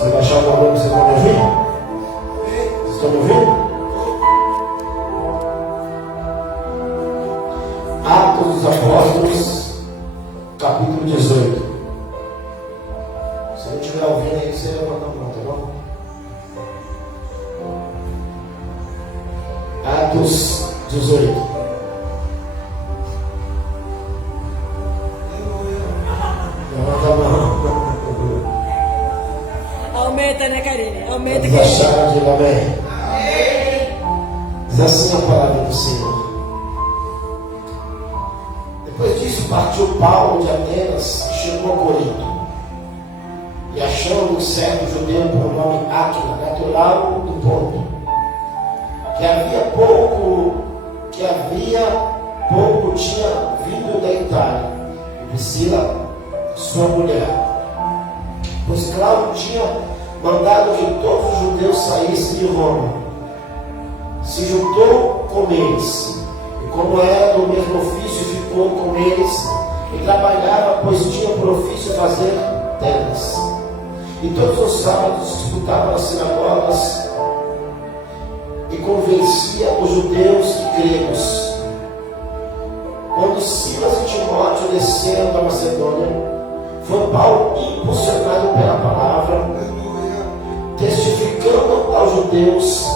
Se baixar o volume, vocês vão me ouvir? Vocês estão me ouvindo? Atos dos Apóstolos, capítulo 18. Se não estiver ouvindo aí, você levanta a mão, tá bom? Atos 18. Levanta a mão. Aumenta, né, Karine? Aumenta, Vamos achar de amém. Diz assim a palavra do Senhor. Depois disso, partiu Paulo de Atenas e chegou a Corinto. E achando um certo judeu por nome Áquila, natural do Ponto, que havia pouco tinha vindo da Itália, e Priscila, sua mulher, pois Cláudio tinha mandado que todos os judeus saíssem de Roma. Se juntou com eles, e como era do mesmo ofício, ficou com eles e trabalhava, pois tinha por ofício fazer tendas. E todos os sábados disputava nas sinagogas e convencia os judeus e gregos. Quando Silas e Timóteo desceram da Macedônia, foi Paulo impulsionado pela palavra, testificando aos judeus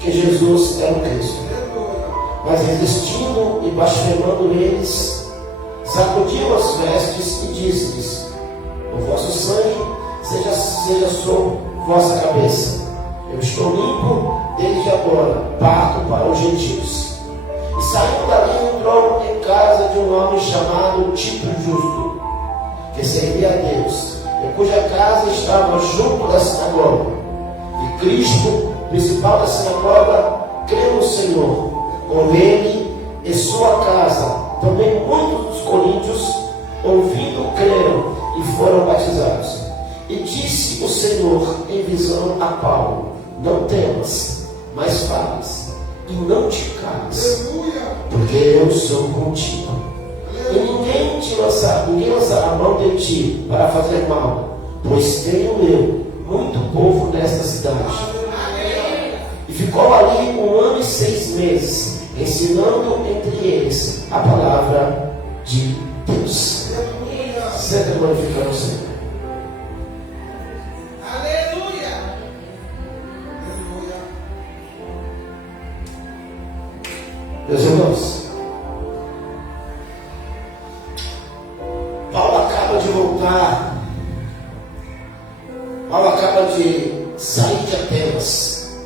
que Jesus era o Cristo. Mas resistindo e blasfemando eles, sacudiu as vestes e disse-lhes: o vosso sangue seja sobre vossa cabeça. Eu estou limpo desde agora, parto para os gentios. E saindo dali, entrou em casa de um homem chamado Tito Justo, que servia a Deus, e cuja casa estava junto da sinagoga. E Cristo, principal da sinagoga, creu no Senhor. Com ele e sua casa, também muitos dos coríntios, ouvindo, creram e foram batizados. E disse o Senhor em visão a Paulo: não temas, mas fales, e não te cales, porque eu sou contigo. E ninguém lançará a mão de ti para fazer mal, pois tenho eu muito povo nesta cidade. E ficou ali 1 ano e 6 meses, ensinando entre eles a palavra de Deus. Sempre glorificando o Senhor. Aleluia! Meus irmãos, Paulo acaba de voltar. Paulo acaba de sair de Atenas,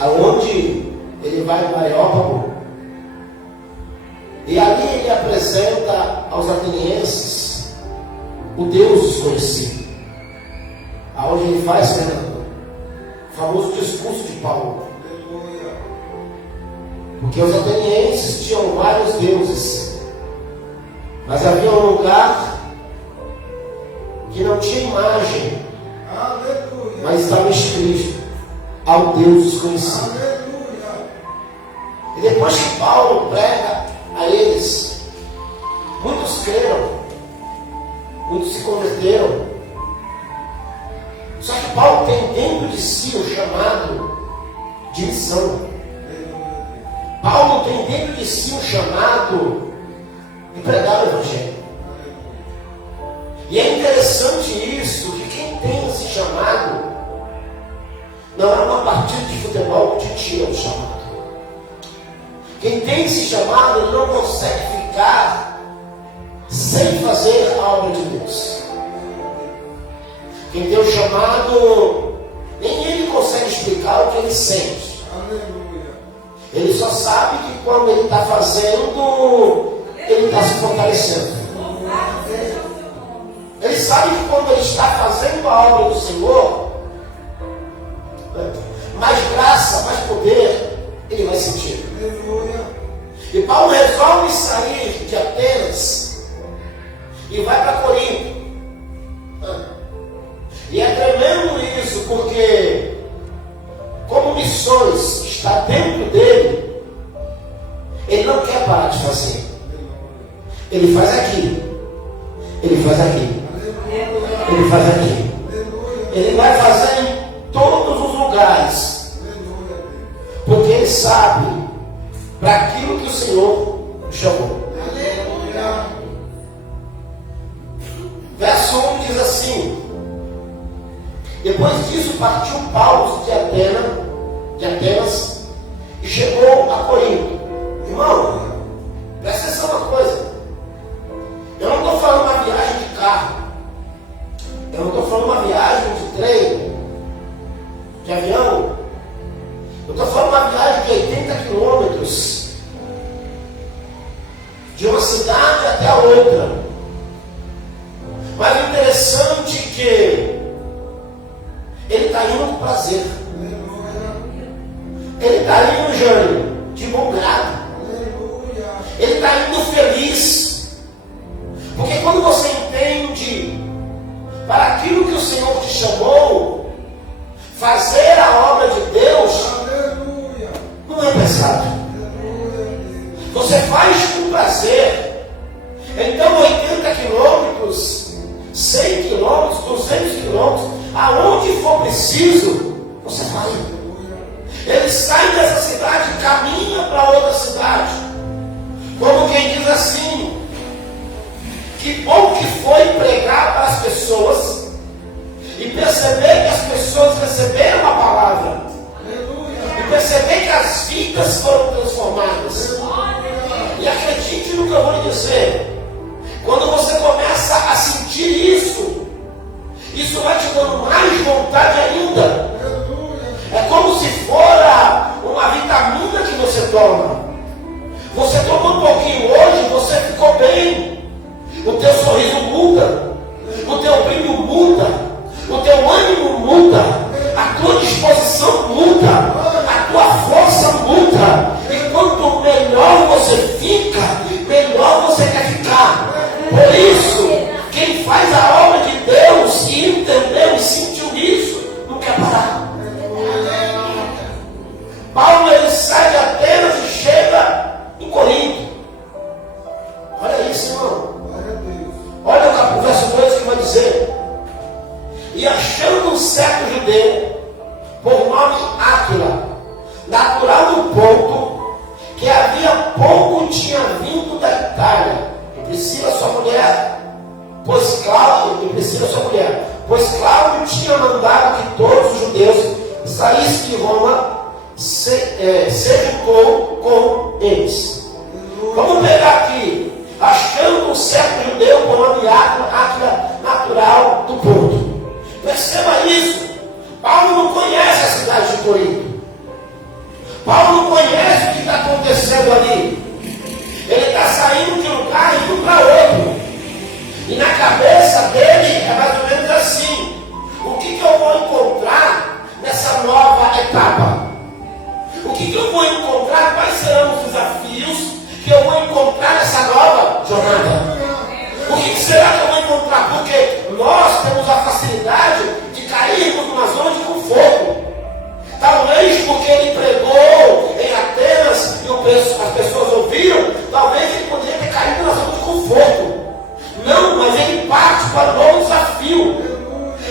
aonde ele vai para Areópago, e ali ele apresenta aos atenienses o Deus desconhecido, aonde ele faz, Fernando, o famoso discurso de Paulo. Porque os atenienses tinham vários deuses, mas havia um lugar que não tinha imagem, mas estava escrito ao Deus desconhecido. E depois que Paulo prega a eles, muitos creram, muitos se converteram. Só que Paulo tem dentro de si o chamado de missão. Paulo tem dentro de si um chamado de pregar o Evangelho. E é interessante isso, que quem tem esse chamado, não é uma partida de futebol que te tira o chamado. Quem tem esse chamado, ele não consegue ficar sem fazer a obra de Deus. Quem tem o chamado, nem ele consegue explicar o que ele sente. Ele só sabe que quando ele está fazendo, ele está se fortalecendo. Ele sabe que quando ele está fazendo a obra do Senhor, mais graça, mais poder, ele vai sentir. E Paulo resolve sair de Atenas e vai para Corinto. E é tremendo isso, porque como missões está dentro dele, ele não quer parar de fazer. Ele faz aqui, ele faz aqui, ele faz aqui, Ele vai fazer em todos os lugares. Porque Ele sabe para aquilo que o Senhor chamou. Verso 1 diz assim: depois disso partiu Paulo de Atenas e chegou a Corinto. Irmão, presta atenção uma coisa. Eu não estou falando uma viagem de carro. Eu não estou falando uma viagem de trem, de avião. Eu estou falando uma viagem de 80 quilômetros, de uma cidade até a outra. Mas o interessante é que ele está indo com prazer. Ele está indo, Jânio, de bom grado. Ele está indo feliz. Porque quando você entende para aquilo que o Senhor te chamou, fazer a obra de Deus não é pesado. Você faz com prazer. Então 80 quilômetros, 100 quilômetros, 200 quilômetros, aonde for preciso, você vai. Ele sai dessa cidade e caminha para outra cidade. Como quem diz assim: que bom que foi pregar para as pessoas e perceber que as pessoas receberam a palavra. E perceber que as vidas foram transformadas. E acredite no que eu vou lhe dizer. Quando você começa a sentir isso, isso vai te dando mais vontade ainda. É como se fora uma vitamina que você toma. Você tomou um pouquinho hoje, você ficou bem. O teu sorriso muda, o teu brilho muda, o teu ânimo muda, a tua disposição muda, a tua força muda. E quanto melhor você fica, melhor você quer ficar. Por isso, quem faz a obra de Deus e entendeu e sentiu isso, não quer parar. Paulo, ele sai de Atenas e chega em Corinto. Olha isso, irmão. Olha o verso 2 que vai dizer: e achando um certo judeu, por nome Áquila, natural do Ponto, que havia pouco tinha vindo da Itália, e Priscila sua mulher, pois Cláudio tinha mandado que todos os judeus saíssem de Roma, se juntou com eles. Vamos pegar aqui: achando um certo judeu por nome Áquila, natural do Ponto. Perceba isso. Paulo não conhece a cidade de Corinto. Paulo não conhece o que está acontecendo ali. Ele está saindo de um lugar e indo para outro. E na cabeça dele é mais ou menos assim: o que eu vou encontrar nessa nova etapa? O que eu vou encontrar? Quais serão os desafios que eu vou encontrar nessa nova jornada? O que será que eu vou encontrar? Porque nós temos a facilidade de cairmos numa zona de conforto. Talvez porque ele pregou em Atenas e as pessoas ouviram, talvez ele poderia ter caído na zona de conforto. Não, mas ele parte para um novo desafio.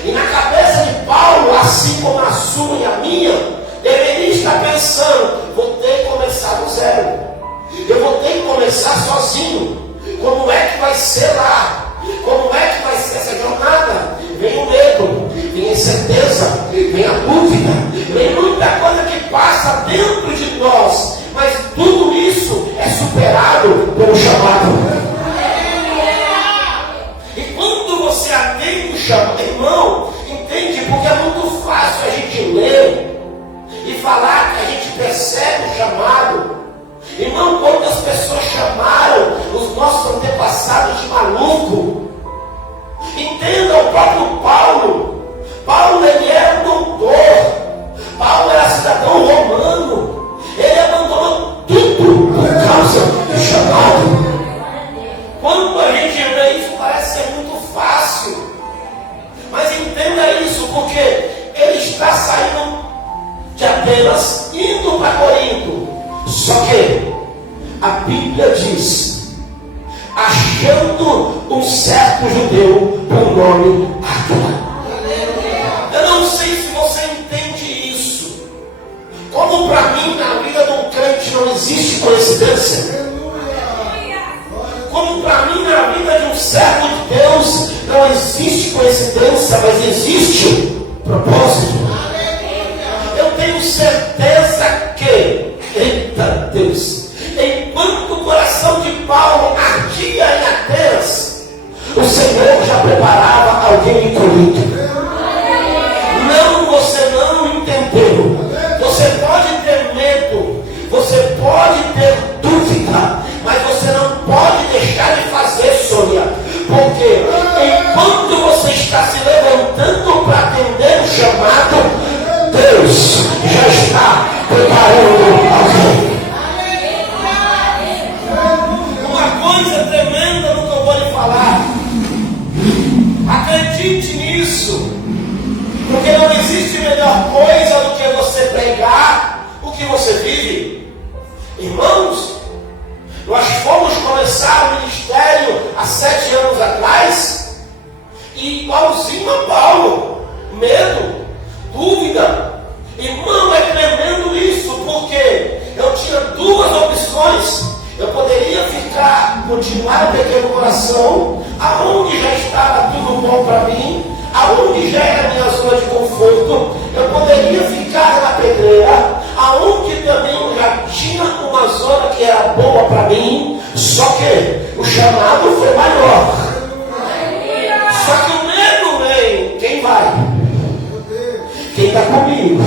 E na cabeça de Paulo, assim como a sua e a minha, deveria estar pensando: vou ter que começar do zero. Eu vou ter que começar sozinho. Como é que vai ser lá? Como é que vai ser essa jornada? Vem o medo, vem a incerteza, vem a dúvida, vem muita coisa que passa dentro de nós. Mas tudo isso é superado pelo chamado. E quando você atende o chamado, irmão, entende? Porque é muito fácil a gente ler e falar que a gente percebe o chamado. Irmão, quantas pessoas chamaram os nossos antepassados de maluco? Entenda o próprio Paulo. Paulo, ele era um doutor. Paulo era cidadão romano. Ele abandonou tudo por causa do chamado. Quando a gente vê isso, parece ser muito fácil. Mas entenda isso, porque ele está saindo de Atenas, indo para Corinto. Só que a Bíblia diz: achando um certo judeu por nome Áquila. Eu coincidência, mas existe propósito. Eu tenho certeza que, eita Deus, enquanto o coração de Paulo ardia em Atenas, o Senhor já preparava alguém em Corinto. Não, você não entendeu. Você pode ter medo, você pode ter dúvida, mas você não pode deixar de fazer, Sônia, porque enquanto você está se levantando para atender o chamado, Deus já está preparando alguém. Uma coisa tremenda no que eu vou lhe falar, acredite nisso, porque não existe melhor coisa do que você pregar o que você vive. Irmãos, nós fomos começar o ministério há 7 anos atrás, e igualzinho a Paulo, medo, dúvida. Irmão, é tremendo isso, porque eu tinha 2 opções. Eu poderia continuar o pequeno coração, aonde já estava tudo bom para mim, aonde já era minha zona de conforto. Eu poderia ficar na pedreira, aonde também eu já tinha uma zona que era boa para mim, só que o chamado foi maior. Só que o medo vem, quem vai? Quem está comigo?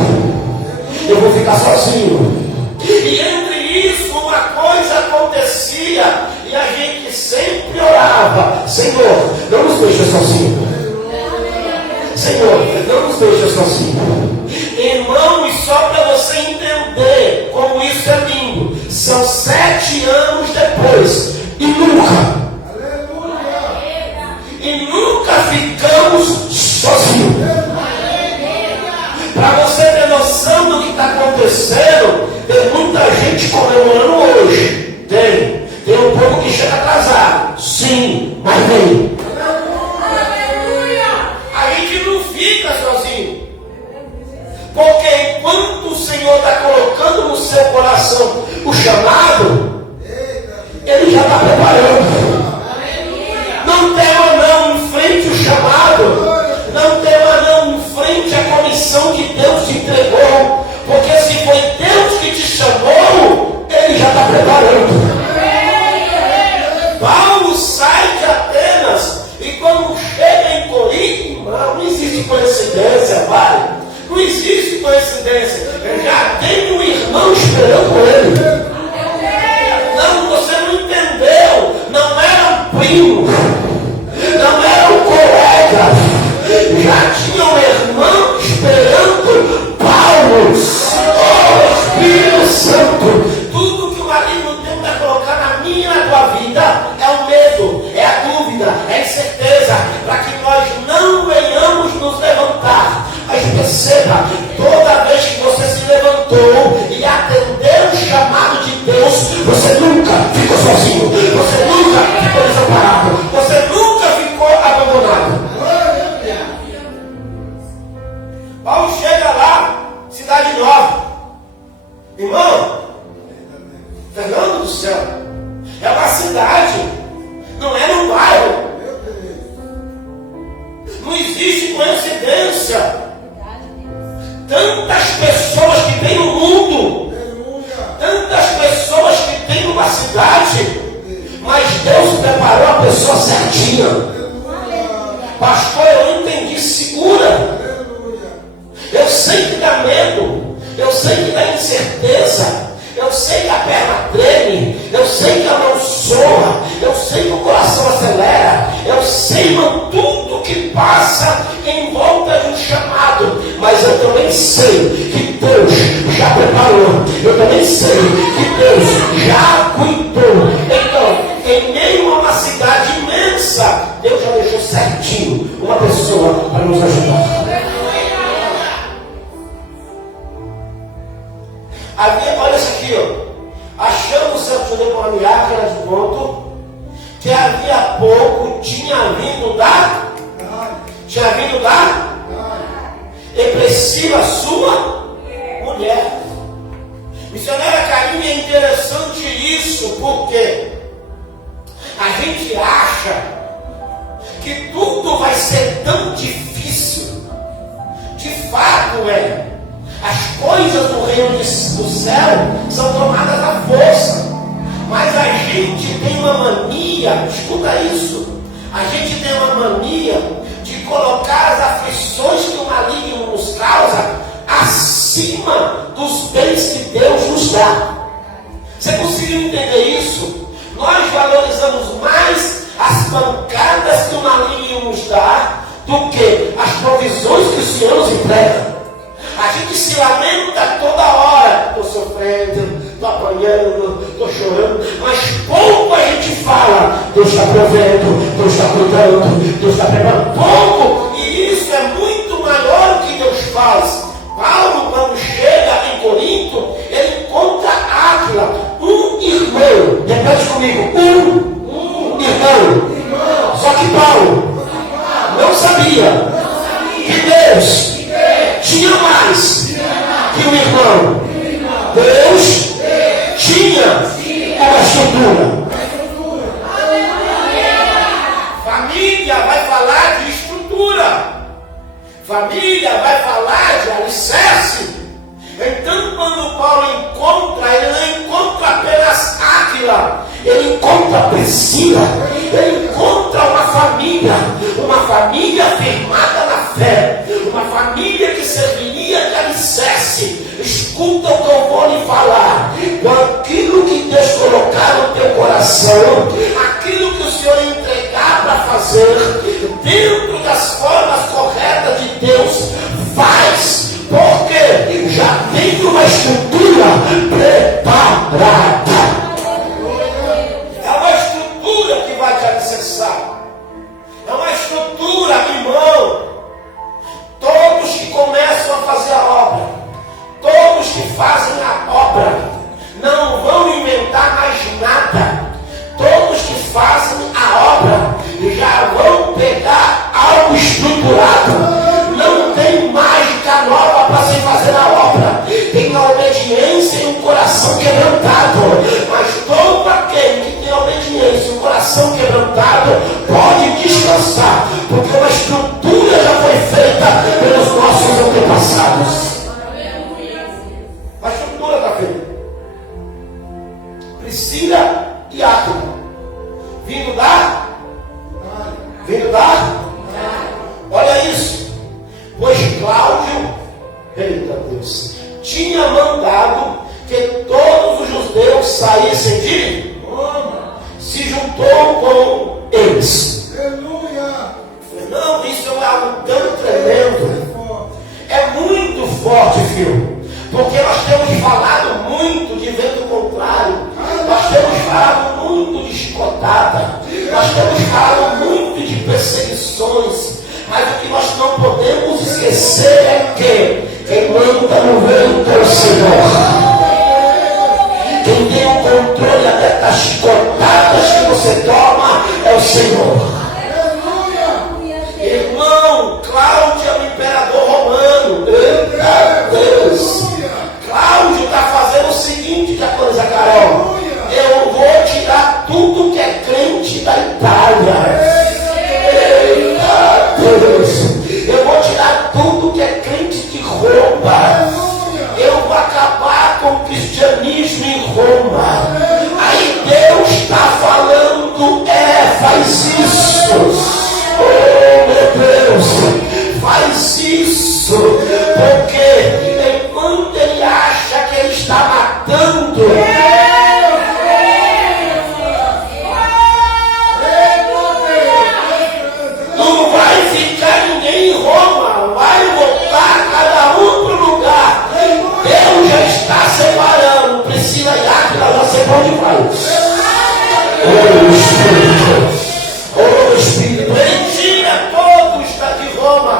Eu vou ficar sozinho. E entre isso, uma coisa acontecia, e a gente sempre orava: Senhor, não nos deixa sozinhos. Senhor, não nos deixa sozinhos. Irmão, e só para você entender como isso é lindo, são 7 anos depois, e nunca ficamos sozinhos. Para você ter noção do que está acontecendo, tem muita gente comemorando hoje. Tem um povo que chega atrasado. Sim, mas vem. A gente não fica sozinho. Porque enquanto o Senhor está colocando no seu coração o chamado, Ele já está preparando. Não tema não, enfrente o chamado. Não tema não, enfrente a comissão que Deus te entregou. Porque se foi Deus que te chamou, Ele já está preparando. Paulo sai de Atenas, e quando chega em Corinto, não existe coincidência, vai. Não existe coincidência. Eu já tenho um irmão esperando por ele. Não, você não entendeu. Não era um primo, não era um colega. Já tinha um irmão esperando Paulo. Oh, Espírito Santo. Tudo que o maligno tenta colocar na minha e na tua vida é o medo, é a dúvida, é a incerteza, para que nós não venhamos nos levantar. Mas perceba, toda vez que você se levantou e atendeu o chamado de Deus, você nunca ficou sozinho, você nunca ficou desamparado, você nunca ficou abandonado. Paulo chega lá, Cidade Nova. Irmão, Fernando do céu, é uma cidade, não é um bairro. Não existe coincidência. Tantas pessoas que tem no mundo, tantas pessoas que tem numa cidade, mas Deus preparou a pessoa certinha. Pastor, eu não entendi, segura. Eu sei que dá medo, eu sei que dá incerteza, eu sei que a perna treme, eu sei que a mão soa, eu sei que o coração acelera, eu sei, irmão, tudo que passa em volta de um chamado, mas eu também sei que Deus já preparou, eu também sei que Deus já cuidou. Então, em meio a uma cidade imensa, Deus já deixou certinho uma pessoa para nos ajudar. Olha isso aqui, ó. Achamos o certo judeu com a miar, que era de ponto, que havia pouco tinha vindo da Epressiva sua mulher. Missionária Karine, é interessante isso, porque a gente acha que tudo vai ser tão difícil. De fato é. As coisas do reino do céu são tomadas à força. Mas a gente tem uma mania, escuta isso, a gente tem uma mania de colocar as aflições que o maligno nos causa acima dos bens que Deus nos dá. Você conseguiu entender isso? Nós valorizamos mais as pancadas que o maligno nos dá do que as provisões que o Senhor nos entrega. A gente se lamenta toda hora. Estou sofrendo, estou apanhando, estou chorando. Mas pouco a gente fala. Deus está provendo, Deus está cuidando, Deus está preparando. Pouco. E isso é muito maior do que Deus faz. Paulo, quando chega em Corinto, ele encontra Áquila, um irmão. Repete comigo. Um irmão. Só que Paulo não sabia que Deus tinha mais que um irmão. Deus tinha uma estrutura. Família vai falar de estrutura. Família vai falar de alicerce. Então, quando Paulo encontra, ele não encontra apenas Áquila, ele encontra Priscila, ele encontra uma família firmada na fé, uma família que serviria de alicerce. Escuta o que eu vou lhe falar. Com aquilo que Deus colocar no teu coração, aquilo que o Senhor entregar para fazer, dentro das formas corretas de Deus, faz, porque já tem uma estrutura preparada. É uma estrutura que vai te alicerçar. É uma estrutura, irmão. Todos que começam a fazer a obra, todos que fazem a obra, não vão inventar mais nada. Todos que fazem a obra já vão pegar algo estruturado. Não tem mágica nova para se fazer a obra. Tem a obediência e um coração quebrantado. Mas todo aquele que tem obediência e um coração quebrantado pode descansar, porque uma estrutura já foi feita pelos nossos antepassados. A estrutura está feita. Priscila e Áquila, vindo da. Olha isso. Pois Cláudio, eita Deus, tinha mandado que todos os judeus saíssem de Roma. Se juntou com eles. Aleluia. Não, isso é algo tão tremendo. É muito forte, filho. Porque nós temos falado muito de vento contrário. Nós temos falado muito de chicotada. Nós temos falado muito de perseguições. Mas o que nós não podemos esquecer é que quem manda no vento é o Senhor. Quem tem o controle até das chicotadas que você toma é o Senhor. Irmão, Cláudio é o imperador romano. Eita Deus! Cláudio está fazendo o seguinte, Jacones Carol. Eu vou tirar tudo que é crente da Itália. Eita Deus! Eu vou tirar tudo que é crente de Roma. Eu vou acabar com o cristianismo em Roma. Aí Deus está falando, faz isso. Oh meu Deus, faz isso. Porque enquanto ele acha que ele está matando, não vai ficar ninguém em Roma. Vai voltar cada um para o lugar. Deus já está separando. Priscila e Áquila já sei para onde vai. Oh Espírito, ele tira todos de Roma.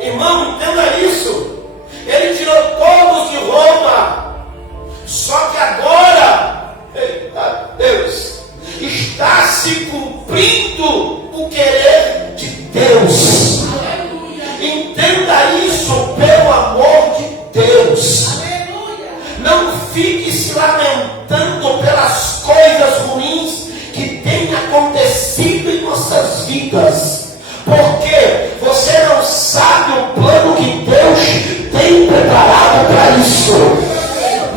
Irmão, entenda isso. Ele tirou todos de Roma. Só que agora, eita Deus, está se cumprindo o querer de Deus. Entenda isso pelo amor de Deus. Não fique se lamentando pelas coisas ruins que têm acontecido em você. vidas, porque você não sabe o plano que Deus tem preparado para isso.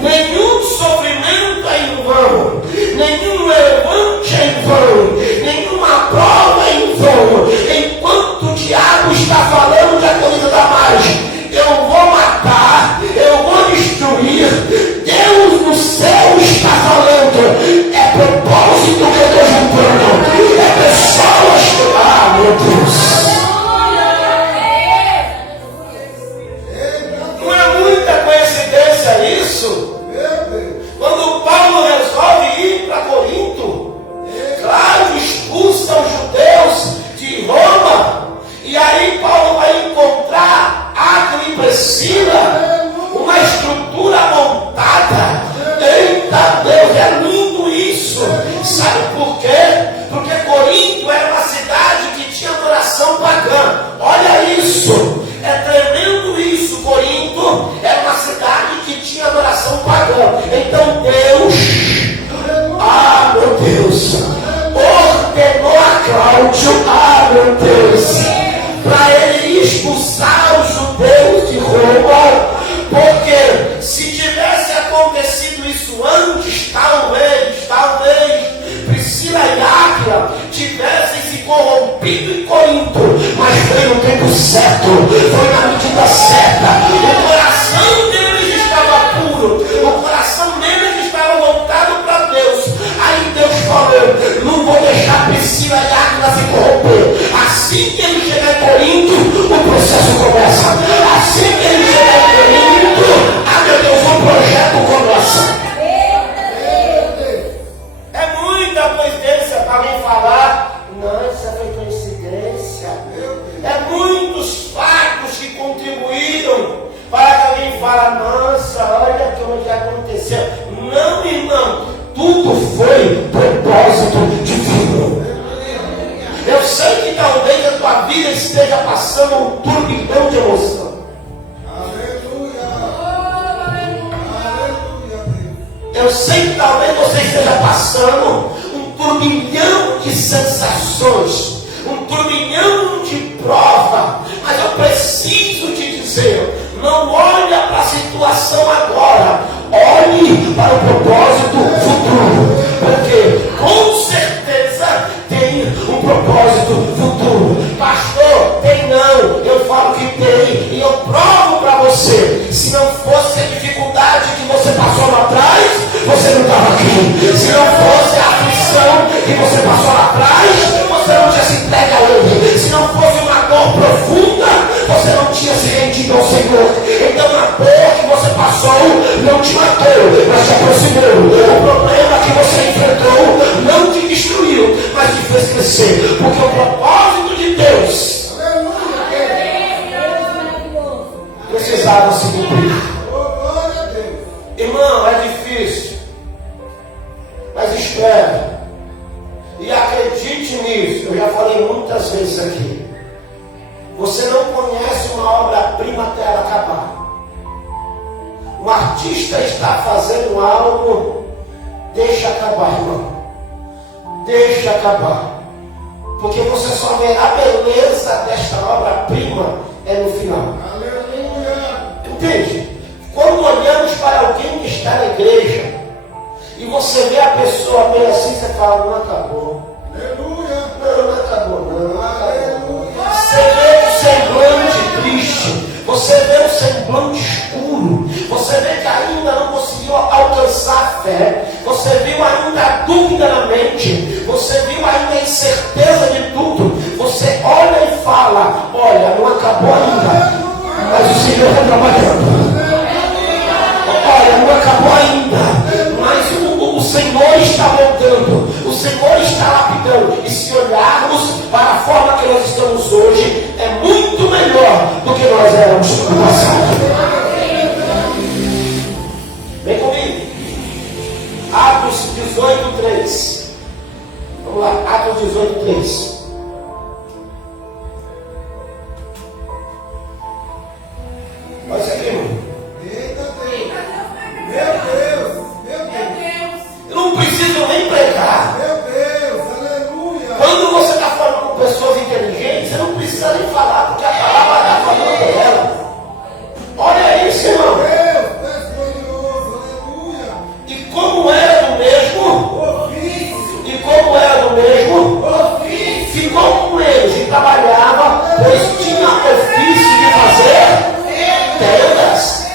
Nenhum sofrimento é em vão, nenhum levante é em vão, nenhuma prova é em vão. Enquanto o diabo está falando que a coisa da margem, eu vou matar, eu vou destruir, Deus no céu está falando, é propósito que eu estou juntando, é pessoas que... Ah, meu Deus! Não é muita coincidência isso? Quando Paulo resolve ir para Corinto, claro, expulsa os judeus de Roma, e aí Paulo vai encontrar Áquila e Priscila, uma estrutura montada. Eita Deus, é lindo isso. Sabe por quê? Porque Corinto era uma cidade que tinha adoração pagã. Olha isso, é tremendo isso. Corinto era uma cidade que tinha adoração pagã. Então Deus, ah meu Deus, ordenou a Cláudio, ah meu Deus, para ele expulsar os judeus de Roma, porque se tivesse acontecido isso antes, talvez Priscila e Áquila tivessem se corrompido em Corinto, mas foi no tempo certo, foi na medida certa. O coração deles estava puro, o coração deles estava voltado para Deus. Aí Deus falou: não vou deixar Priscila e Áquila se corromper. Assim que ele chegar em Corinto, o processo começa. Assim que ele chegar em Corinto, ah meu Deus, o projeto começa. É muita coincidência para alguém falar, não, isso foi coincidência. É muitos fatos que contribuíram para que alguém fale, nossa, olha como que aconteceu. Não, irmão, tudo foi propósito divino. Eu sei que talvez a tua vida esteja passando um turbilhão de emoção. Eu sei que talvez você esteja passando um turbilhão de sensações, um turbilhão de prova, mas eu preciso te dizer, não olha para a situação agora, olhe para o propósito futuro, porque com certeza tem um propósito futuro. Pastor, tem não, eu falo que tem, e eu provo para você. Se não fosse a dificuldade que você passou lá atrás, você não estava aqui. Se não fosse a aflição que você passou lá atrás, você não tinha se entregue a ele. Se não fosse uma dor profunda, você não tinha se rendido ao Senhor. Então a dor que você passou não te matou, mas te aproximou. O problema que você enfrentou não te destruiu, mas te fez crescer. Porque o propósito de Deus precisava se cumprir. Irmão, é difícil, mas espere e acredite nisso. Eu já falei muitas vezes aqui. Você não conhece uma obra-prima até ela acabar. Um artista está fazendo algo, deixa acabar, irmão. Deixa acabar. Porque você só verá a beleza desta obra-prima no final. Entende? Quando olhamos para alguém que está na igreja e você vê a pessoa bem assim, você fala, não acabou. Não acabou, não acabou. Você vê o semblante triste, você vê o semblante escuro, você vê que ainda não conseguiu alcançar a fé, você viu ainda a dúvida na mente, você viu ainda a incerteza de tudo. Você olha e fala, olha, não acabou ainda, mas o Senhor está trabalhando. Olha, não acabou ainda, mas o Senhor está moldando, o Senhor está lapidando. E se olharmos para a forma que nós estamos hoje, é muito melhor do que nós éramos no passado. Vem comigo. Atos 18:3. Vamos lá, Atos 18:3. Olha isso aqui, irmão. Eu não preciso nem pregar. Quando você está falando com pessoas precisa nem falar, porque a palavra está falando dela. Olha isso, irmão. E como era do mesmo, ficou com eles e trabalhava, pois tinha ofício de fazer tendas.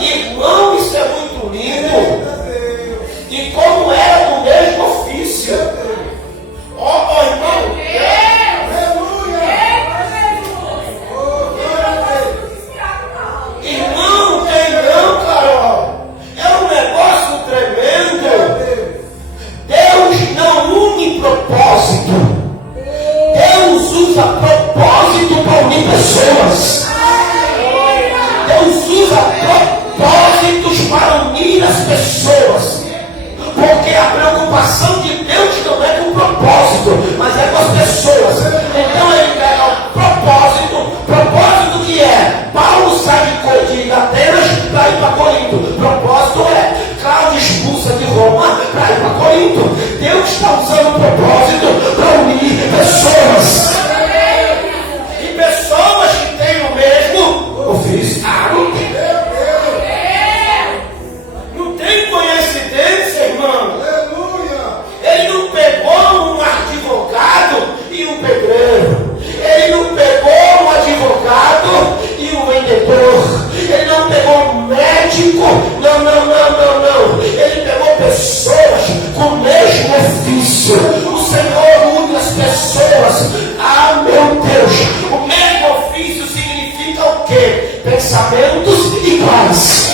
Irmão, isso é muito lindo. E como era do mesmo ofício. Ó, irmão. Irmão, tem não, Carol. É um negócio tremendo. Deus não une propósito. Deus usa propósito para unir pessoas. Deus usa propósitos para unir as pessoas. Porque a preocupação de Deus não é com o propósito, mas é com as pessoas. Então ele pega o propósito que é: Paulo sai de Atenas para ir para Corinto. O propósito é: Cláudio expulsa de Roma para ir para Corinto. Deus está usando o propósito para unir pessoas. E pessoas que têm o mesmo ofício. Não tem coincidência, irmão. Ele não pegou um advogado e um pedreiro. Ele não pegou um advogado e um vendedor. Ele não pegou um médico. Não. Ele pegou pessoas com o mesmo ofício. O Senhor une as pessoas. Ah, meu Deus. O mesmo ofício significa o quê? Pensamentos iguais.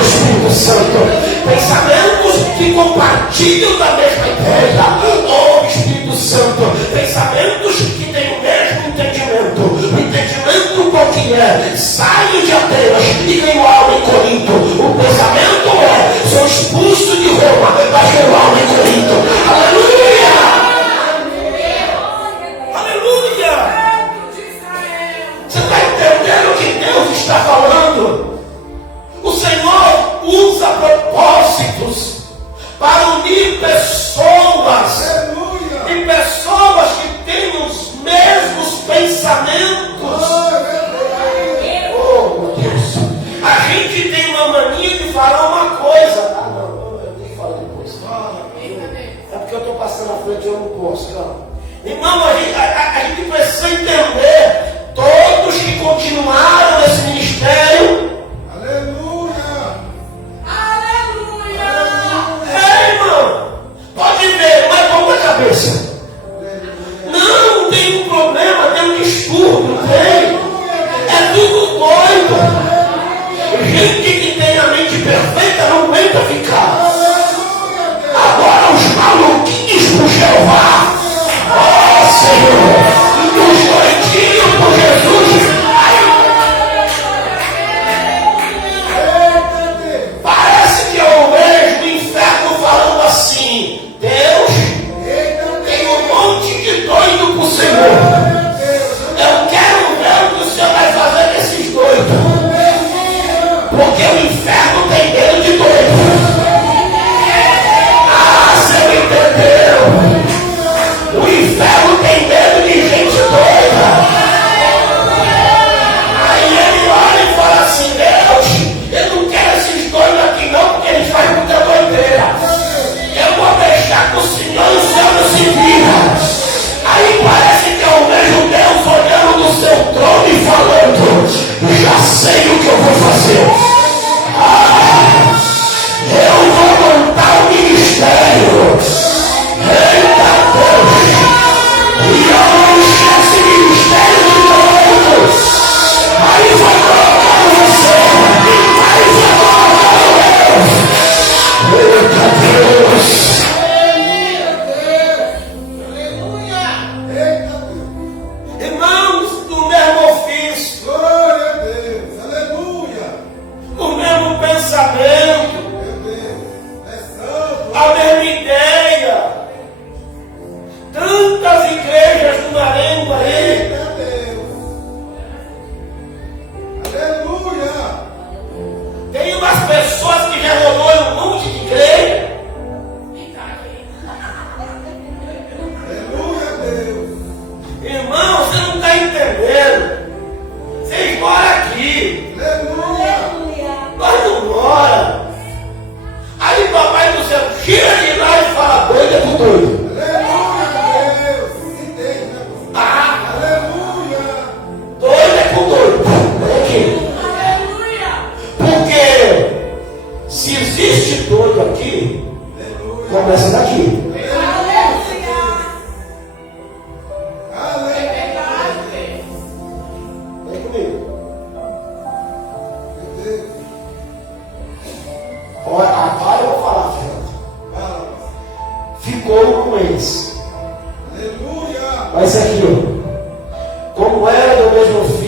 Espírito Santo, pensamentos que compartilham da mesma ideia. Oh, Espírito Santo, pensamentos que têm o mesmo entendimento. O entendimento qual que é? Saio de Atenas e ganho alma em Corinto. O pensamento é: sou expulso de Roma, mas ganho alma em Corinto. Aleluia! Aleluia! Você está entendendo o que Deus está falando? O Senhor usa propósitos para unir pessoas. E pessoas que têm os mesmos pensamentos. Oh, meu Deus. A gente tem uma mania de falar uma coisa. Ah, não, eu tenho que falar depois. É porque eu estou passando à frente e eu não posso, calma. Irmão, a gente precisa entender: todos que continuaram nesse ministério. Pode ver, não é bom na cabeça. Não tem um problema, tem um distúrbio, tem. É tudo doido. Gente que tem a mente perfeita não aguenta ficar. Agora os maluquinhos por Jeová. Oh, Senhor. Os doidinhos por Jesus. Parece que eu vejo o inferno falando assim: Deus, tem um monte de doido pro Senhor. Eu quero ver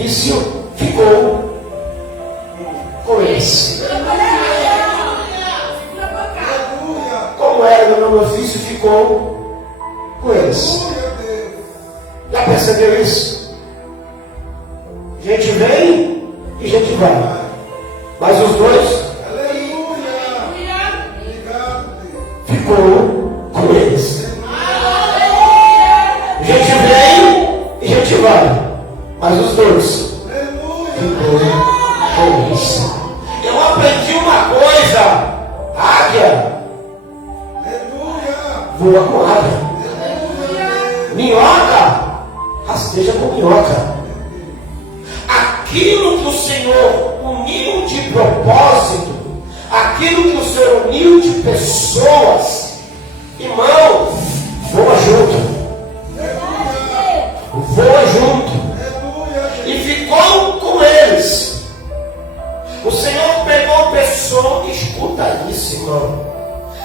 ofício ficou com eles. Como era o nome do ofício, ficou com eles. Já percebeu isso? Gente vem e gente vai. Mas os dois ficou com eles. Gente vem e gente vai. Mas os dois ficou com eles. Eu aprendi uma coisa. Águia voa com águia. Minhoca rasteja com minhoca. Aquilo que o Senhor uniu de propósito, aquilo que o Senhor uniu de pessoas, irmão, voa junto. Voa junto. E ficou com eles. O Senhor pegou pessoas, escuta isso, irmão.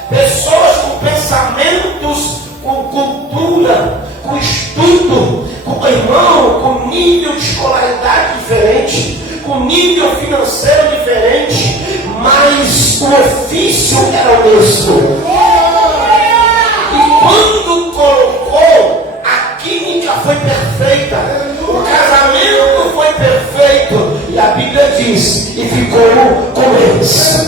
Pessoas com pensamentos, com cultura, com estudo, com irmão, com nível de escolaridade diferente, com nível financeiro diferente, mas o ofício era o mesmo. E quando colocou, a química foi perfeita, o casamento foi perfeito, e a Bíblia diz, e ficou com eles.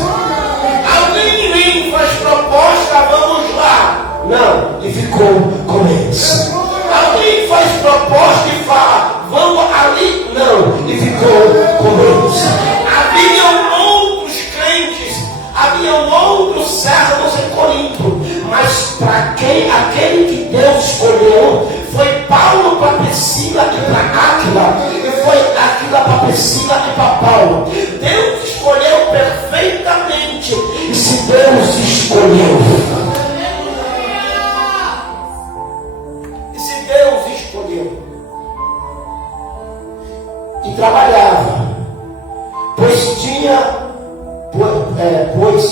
Alguém vem, faz proposta, vamos lá. Não, e ficou com eles. Alguém faz proposta e fala, vamos ali. Não, e ficou com eles. Haviam outros crentes, haviam outros servos em Corinto, mas para quem aquele que Deus escolheu foi Paulo para Priscila e para Áquila, e foi Áquila para Priscila e para Paulo. Deus escolheu perfeitamente, e se Deus escolheu, e trabalhava, pois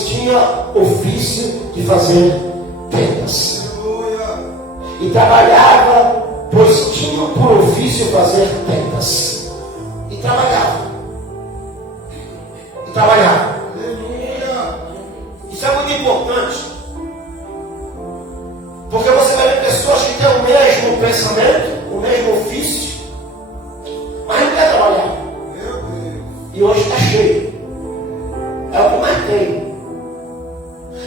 tinha ofício de fazer tendas. E trabalhava, pois tinha por ofício fazer tendas. E trabalhava. E trabalhava. Isso é muito importante. Porque você vai ver pessoas que têm o mesmo pensamento, o mesmo ofício, mas não quer trabalhar. E hoje está cheio. É o que mais tem.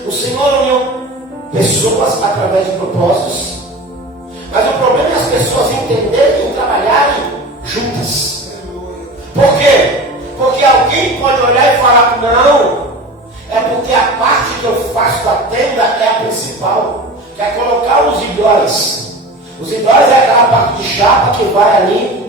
O Senhor uniu pessoas através de propósitos. Mas o problema é as pessoas entenderem e trabalharem juntas. Por quê? Porque alguém pode olhar e falar, não, é porque a parte que eu faço da tenda é a principal. Que é colocar os idóis. Os idóis é aquela parte de chapa que vai ali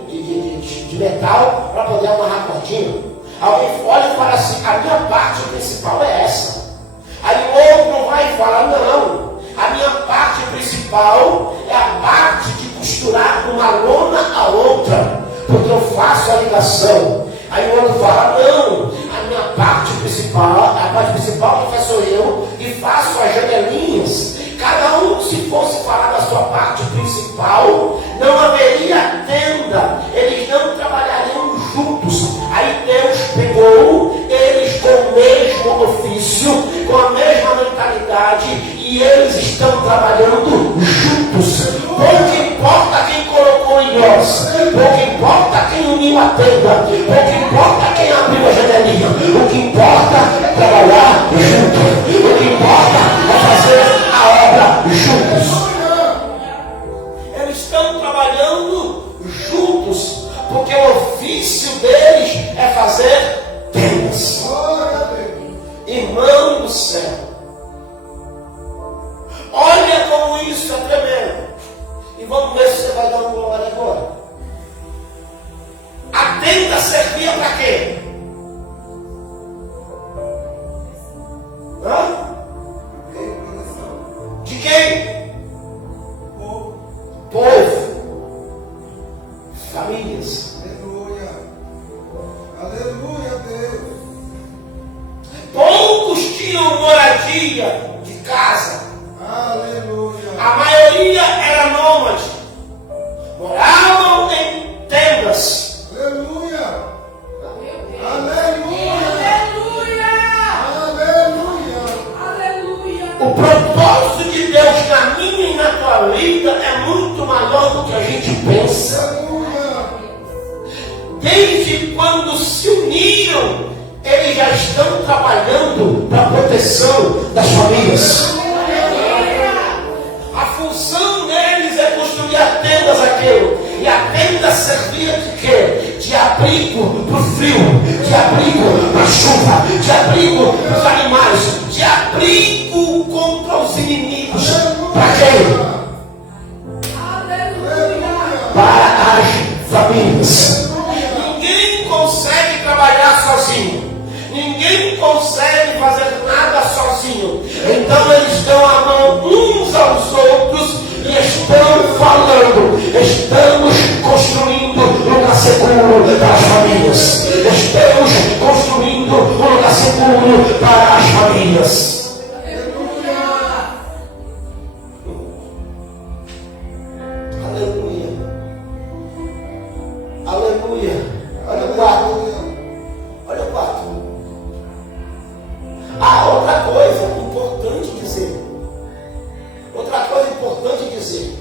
de metal para poder amarrar a cortina. Alguém olha e fala assim, a minha parte principal é essa. Aí o outro vai e fala, não, a minha parte principal é a parte de costurar uma lona a outra, porque eu faço a ligação. Aí o outro fala, não, a minha parte principal, a parte principal que sou eu, que faço as janelinhas. Cada um, se fosse falar da sua parte principal, não haveria tenda, eles não trabalhariam juntos. Aí Deus pegou eles com o mesmo ofício, com a mesma mentalidade, e eles estão trabalhando juntos. Pouco importa quem colocou em nós, pouco importa quem uniu a tenda, pouco importa quem abriu a janelinha, o que importa é trabalhar junto, o que importa é fazer a obra juntos. Eles estão trabalhando juntos, porque o ofício deles é fazer tendas. Irmão do céu, olha como isso é tremendo. E vamos ver se você vai dar um glória agora. A tenda servia para quê? Hã? De quem? Povo. Famílias. Aleluia, Deus. Poucos tinham moradia de casa. Aleluia. A maioria era nômade. Moravam em tendas. Aleluia. famílias. Desde quando se uniram, eles já estão trabalhando para a proteção das famílias. A função deles é construir a tenda daquele. E a tenda servia de quê? De abrigo para o frio, de abrigo para a chuva, de abrigo para os animais, de abrigo contra os inimigos. Para quem? Para as famílias. Ninguém consegue trabalhar sozinho. Ninguém consegue fazer nada sozinho. Então eles dão a mão uns aos outros e estão falando. Estamos construindo um lugar seguro para as famílias. Estamos construindo um lugar seguro para as famílias. Aleluia. Aleluia. Olha o quarto. Olha o quarto. Outra coisa importante dizer. Outra coisa importante dizer.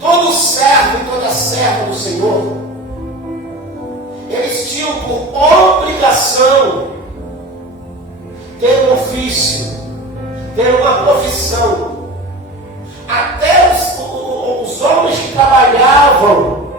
Todo servo e toda serva do Senhor, eles tinham por obrigação ter um ofício, ter uma profissão. Até os homens que trabalhavam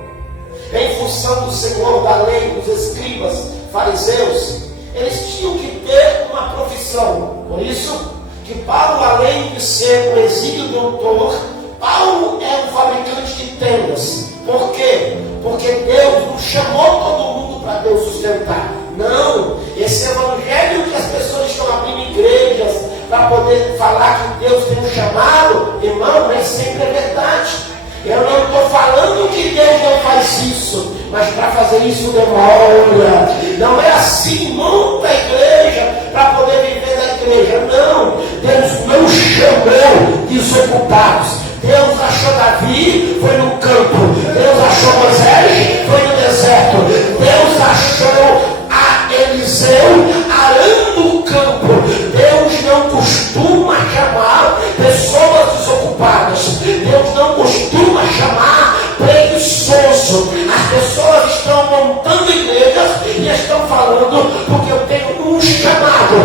em função do Senhor, da lei, dos escribas, fariseus, eles tinham que ter uma profissão. Por isso que Paulo, além de ser um exílio doutor, Paulo é um fabricante de tendas. Por quê? Porque Deus não chamou todo mundo para Deus sustentar. Não, esse evangelho que as pessoas estão abrindo igrejas para poder falar que Deus tem um chamado, irmão, nem sempre é verdade. Eu não estou falando que Deus não faz isso, mas para fazer isso demora. Não é assim, monta a igreja para poder viver da igreja. Não, Deus não chamou desocupados. Deus achou Davi, foi no campo. Deus achou Moisés, foi no deserto. Deus achou a Eliseu arando o campo. Deus não costuma chamar pessoas desocupadas. Deus não costuma chamar preguiçoso. As pessoas estão montando igrejas e estão falando porque eu tenho um chamado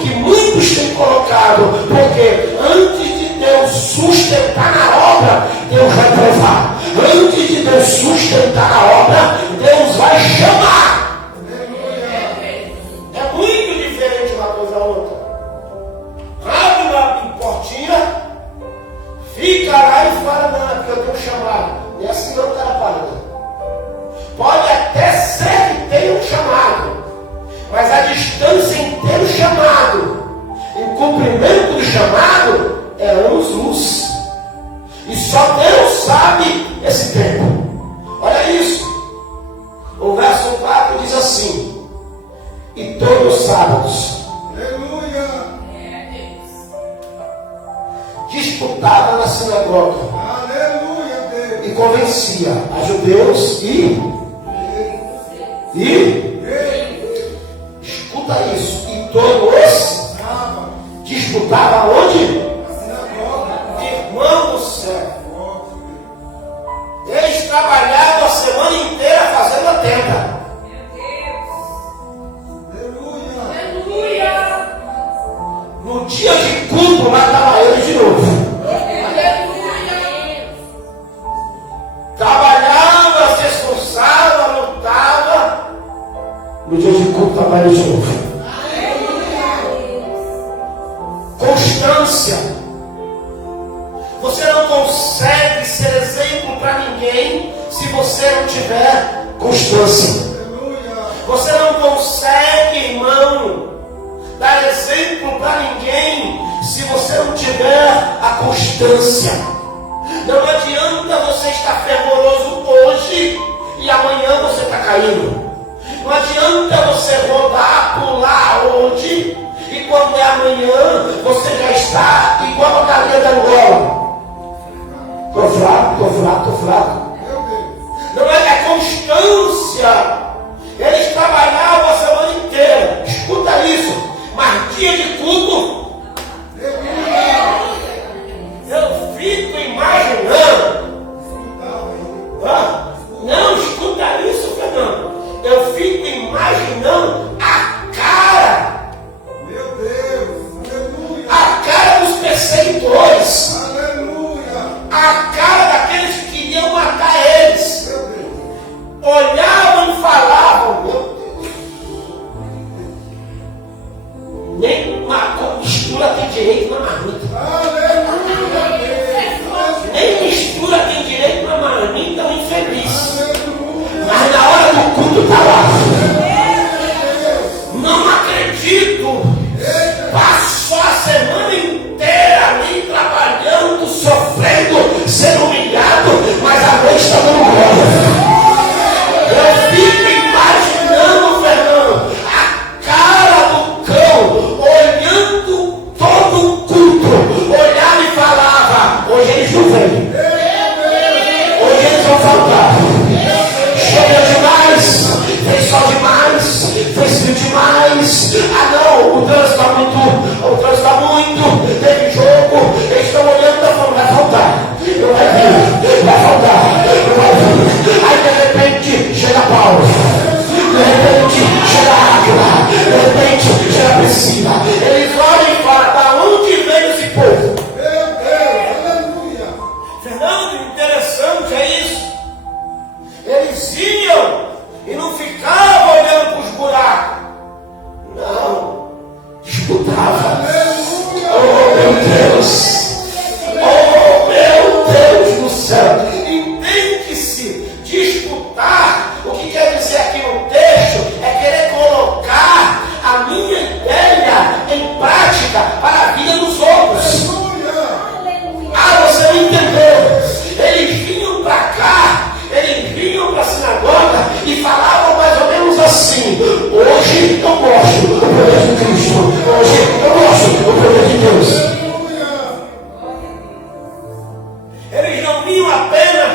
que muitos têm colocado. Porque antes de Deus sustentar a obra, Deus vai provar. Antes de Deus sustentar a obra, Deus vai chamar. É muito diferente uma coisa da outra. Abre uma portinha, fica lá e fala, não, porque eu tenho um chamado. E assim não, o cara para. Pode até ser que tenha um chamado, mas a distância em ter o chamado e o cumprimento do chamado é anos-luz. E só Deus sabe esse tempo. Olha isso. O verso 4 diz assim: e todos os sábados, Aleluia. disputava na sinagoga Aleluia, Deus. e convencia a judeus e escuta isso. E todos disputava onde? Irmão do céu. Eles trabalhavam a semana inteira fazendo a tenda. No dia de culto, matava eles de novo. Trabalhava, se esforçava, lutava. No dia de culto, matava eles de novo. Constância. Você não consegue ser exemplo para ninguém se você não tiver constância. Você não consegue, irmão, dar exemplo para ninguém se você não tiver a constância. Não adianta você estar fervoroso hoje e amanhã você está caindo. Não adianta você rodar, pular hoje e quando é amanhã você já está igual a galinha da Angola. Tô fraco. Não é constância. Eles trabalhavam a semana inteira. Escuta isso. Mas dia de culto, eu fico imaginando faltar. Choveu demais, fez sol demais, fez frio demais. Ah não, o trânsito está muito, teve jogo, eles estão olhando e estão falando, vai faltar, não vai vir, vai faltar, não vai vir. Aí de repente chega Paulo, de repente chega Águila, de repente chega Priscila. Eles olham e falam, da onde vem esse povo? Meu Deus, aleluia. Fernando, interessante é isso. Eles iam e não ficavam olhando para os buracos. Não, disputava. Oh meu Deus! Oh meu Deus do céu! Entende-se disputar. O que quer dizer aqui no texto é querer colocar a minha ideia em prática para a vida dos outros. Ah, você não entendeu? Eles vinham para cá, eles vinham para a sinagoga e falavam mais ou menos assim: hoje eu mostro o poder de Cristo, hoje eu mostro o poder de Deus. Eles não vinham apenas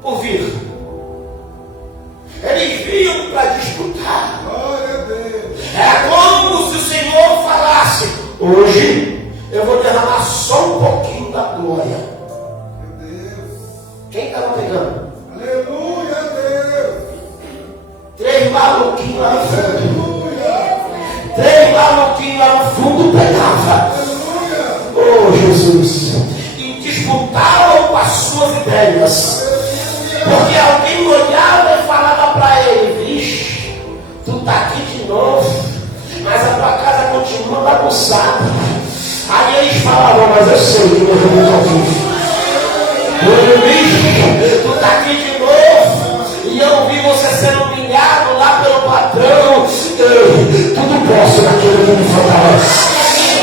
por vir, eles vinham para disputar. Glória a Deus. É como se o Senhor falasse: hoje eu vou derramar só um pouquinho da glória. Meu Deus. Quem estava pegando? Aleluia, Deus. 3 maluquinhos lá no fundo. Aleluia. 3 maluquinhos lá no fundo pegava. Aleluia. Oh Jesus! E disputavam com as suas ideias. Porque alguém olhava e falava para ele: vixe, tu está aqui de novo, mas a tua casa continua bagunçada. Aí eles falavam: mas eu sei que meu irmão está aqui. Bicho, tu está aqui de novo, e eu vi você sendo humilhado lá pelo patrão. Tudo posso naquele que me fortalece.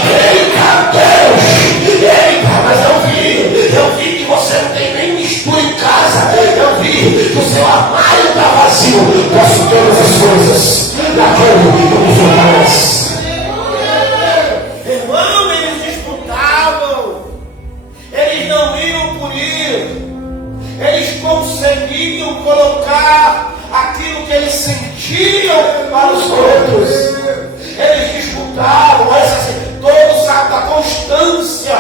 Eita Deus! Eita, mas eu vi que você não tem nem mistura em casa. Eu vi que o seu armário está vazio. Posso todas as coisas naquele que me fortalece. Irmão, eles disputavam. Eles não iam por ir. Eles conseguiam colocar aquilo que eles sentiam para os outros. Eles disputavam, mas assim, todos sabem da constância.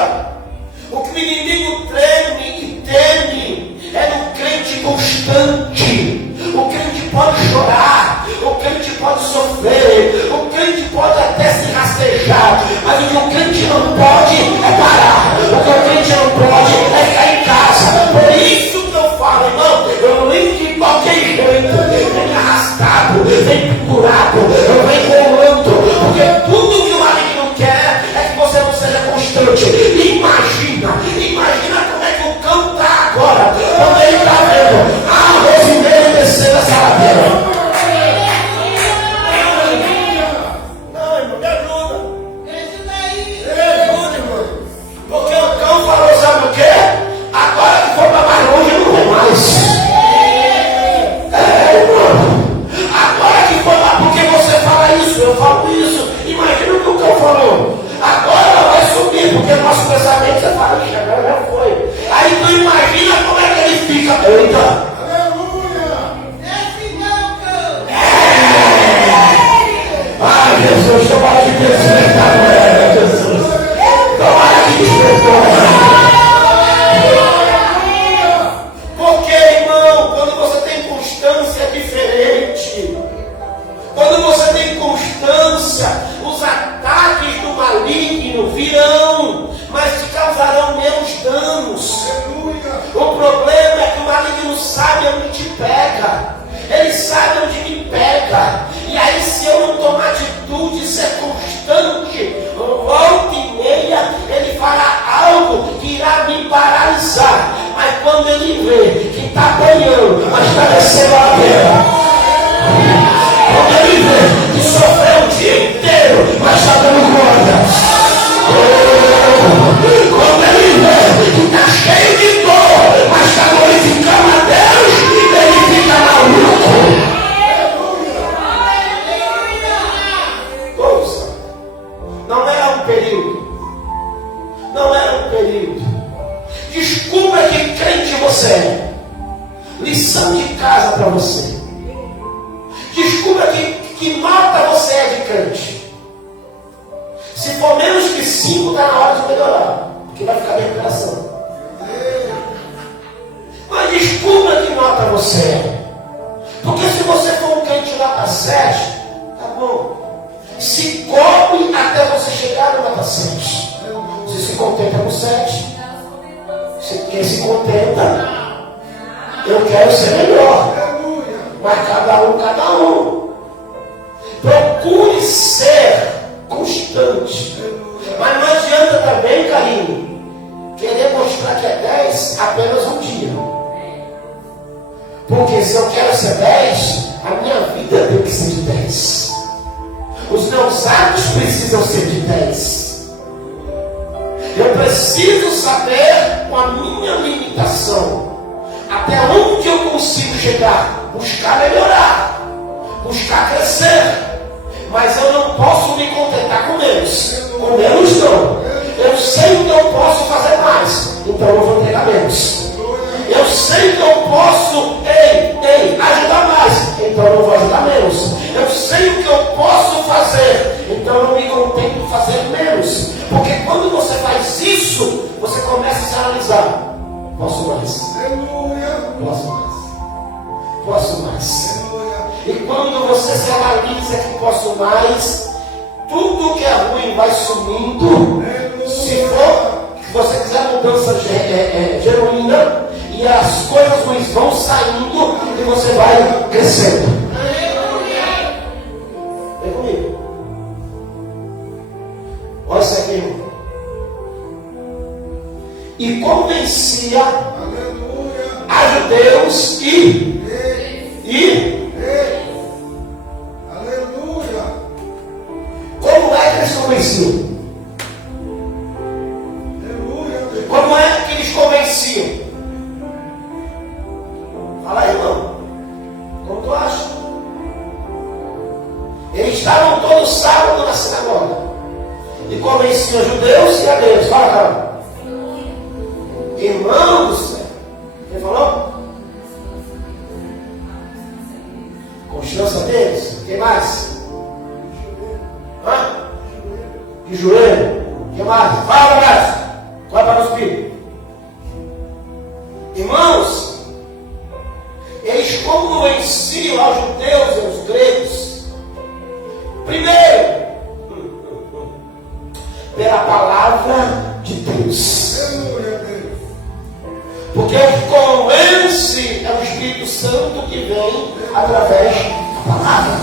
O que o inimigo treme e teme é no crente constante. O crente pode chorar, o crente pode sofrer, o crente pode até se rastejar, mas o que o crente não pode é parar, o que o crente não pode é ficar em casa. Por isso que eu falo, irmão, eu não venho de qualquer jeito, vem arrastado, vem pendurado, eu venho rolando, porque tudo que o maligno quer é que você não seja constante. Imagina como é que o cão está agora, quando ele está vendo a Rosimeira descendo essa ladeira. Não, irmão, me ajuda. Me ajuda, irmão. Porque o cão falou, sabe o quê? Agora que for para mais longe, eu não vou mais. Irmão. Agora que for lá, porque você fala isso, eu falo isso. Imagina o que o cão falou. Agora vai subir, porque o nosso pensamento você fala, agora já foi. Aí tu imagina como é que ele fica. Eita! Ai, Jesus, tomara que despertar, mulher, Jesus. Tomara que despertar. Porque, irmão, quando você tem constância é diferente. Quando você tem constância, os ataques do maligno virão, mas te causarão menos danos. O problema é que o maligno sabe onde te pega. Ele sabe onde me pega. E aí, se eu não tomar atitude, ser constante, volta e meia, ele fará algo que irá me paralisar. Mas quando ele vê que está apanhando, mas está descendo a ladeira, quando ele vê que sofreu o dia inteiro, mas está dando conta, quando ele vê que está cheio de dor, mas está glorificando a Deus, ele fica maluco. Ouça, não era um período. Descubra que crente você é. lição de casa para você. Descubra que nota você é de crente. Se for menos que 5, está na hora de melhorar, porque vai ficar bem em recuperação. Mas descubra que nota você é. Porque se você for um crente nota 7, tá bom. Se cobre até você chegar na nota 6. Você se contenta com 7. Quem se contenta, eu quero ser melhor. Mas cada um. Procure ser constante. Mas não adianta também, carinho, querer mostrar que é 10 apenas um dia. Porque se eu quero ser 10, a minha vida tem que ser de 10. Os meus atos precisam ser de 10. Eu preciso saber, com a minha limitação, até onde eu consigo chegar. Buscar melhorar, buscar crescer. Mas eu não posso me contentar com menos. Com menos não. Eu sei que eu posso fazer mais, então eu vou entregar menos. Eu sei que eu posso, ajudar mais, então eu vou ajudar menos. Eu sei o que eu posso fazer, então eu não me contento em fazer menos. Porque quando você faz isso, você começa a se analisar. Posso mais? Posso mais? Posso mais? E quando você se analisa que posso mais, tudo que é ruim vai sumindo. Se for, se você quiser mudança genuína, e as coisas ruins vão saindo e você vai crescendo. Vem comigo. Olha isso aqui, irmão. E convencia a judeus aleluia. Como é que eles convenciam? Como é que eles convenciam? Fala aí, irmão. Como tu acha? Eles estavam todo sábado na sinagoga e convenciam judeus e a Deus. Fala, cara. Irmão do céu. Quem falou? Constância deles. Quem mais? Hã? De joelho. Quem mais? Fala, braço. Vai para os filhos. Irmãos, eles convenciam aos judeus e aos gregos. Primeiro, pela palavra de Deus. Porque o que convence é o Espírito Santo que vem através da palavra.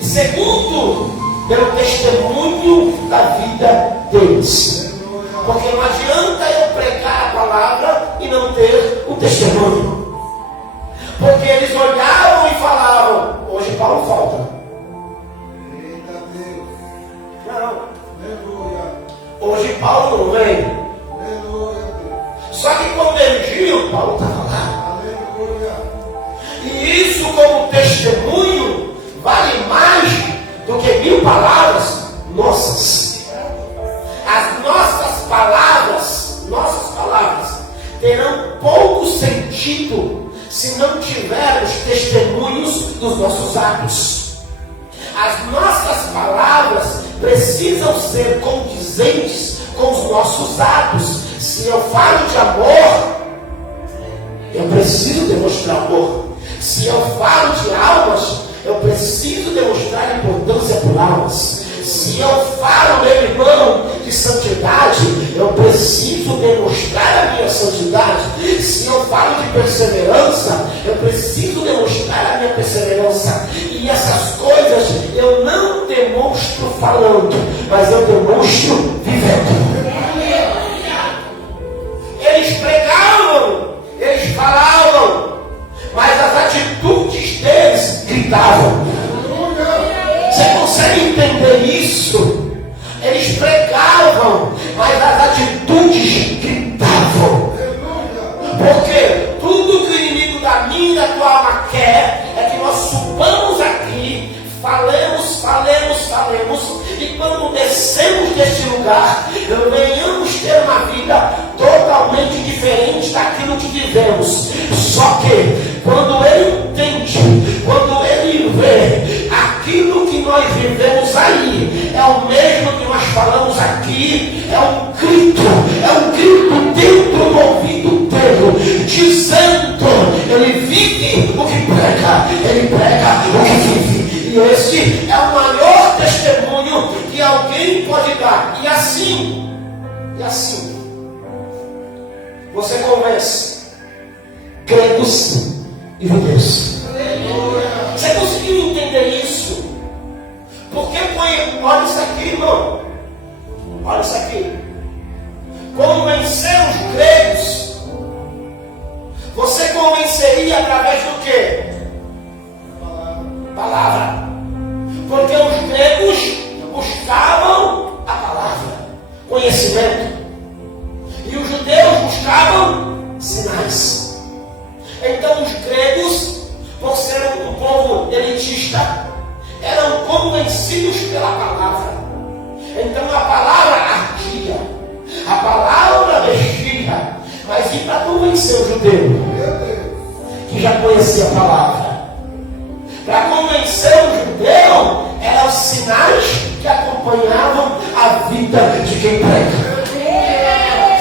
E segundo, pelo testemunho da vida deles. Porque não adianta eu pregar a palavra e não ter o testemunho. Porque eles olhavam e falavam, hoje Paulo falta. Não. Hoje Paulo não vem. Só que quando eles viam, Paulo estava lá. E isso como testemunho vale mais do que 1000 palavras nossas. As nossas palavras terão pouco sentido se não tivermos testemunhos dos nossos atos. As nossas palavras precisam ser condizentes com os nossos atos. Se eu falo de amor, eu preciso demonstrar amor. Se eu falo de almas, eu preciso demonstrar importância por almas. Se eu falo, meu irmão, de santidade, eu preciso demonstrar a minha santidade. Se eu falo de perseverança, eu preciso demonstrar a minha perseverança. E essas coisas eu não demonstro falando, mas eu demonstro vivendo. Eles pregavam, eles falavam, mas as atitudes deles gritavam. Você consegue entender isso? Eles pregavam, mas as atitudes gritavam. Porque tudo que o inimigo da minha e da tua alma quer é que nós subamos aqui, falemos, e quando descemos deste lugar, venhamos ter uma vida totalmente diferente. diferente daquilo que vivemos. Só que quando ele entende, quando ele vê aquilo que nós vivemos aí, é o mesmo que nós falamos aqui, é um grito dentro do ouvido dele, dizendo, ele vive o que prega, ele prega o que vive. E esse é o maior testemunho que alguém pode dar. E assim, você convence gregos e judeus. Você conseguiu entender isso? Porque olha isso aqui, irmão. Olha isso aqui. Convencer os gregos, você convenceria através do quê? Palavra. Porque os gregos buscavam a palavra, conhecimento. E os judeus buscavam sinais. Então os gregos, por serem um povo elitista, eram convencidos pela palavra. Então a palavra ardia, a palavra mexia. Mas e para convencer o judeu, que já conhecia a palavra? Para convencer o judeu, eram os sinais que acompanhavam a vida de quem prega.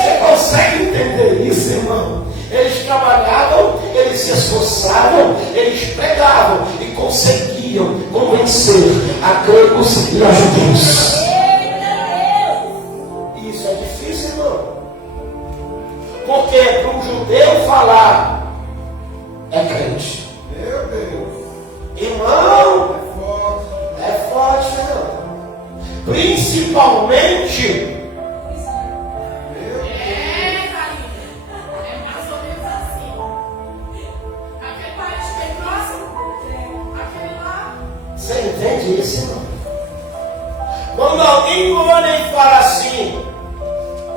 Você consegue entender isso, irmão? Eles trabalhavam, eles se esforçavam, eles pregavam e conseguiam convencer a gregos e a judeus. Isso é difícil, irmão. Porque para um judeu falar é crente. Meu Deus. Irmão, É forte, irmão. Principalmente entende isso, irmão? Quando alguém olha e fala assim,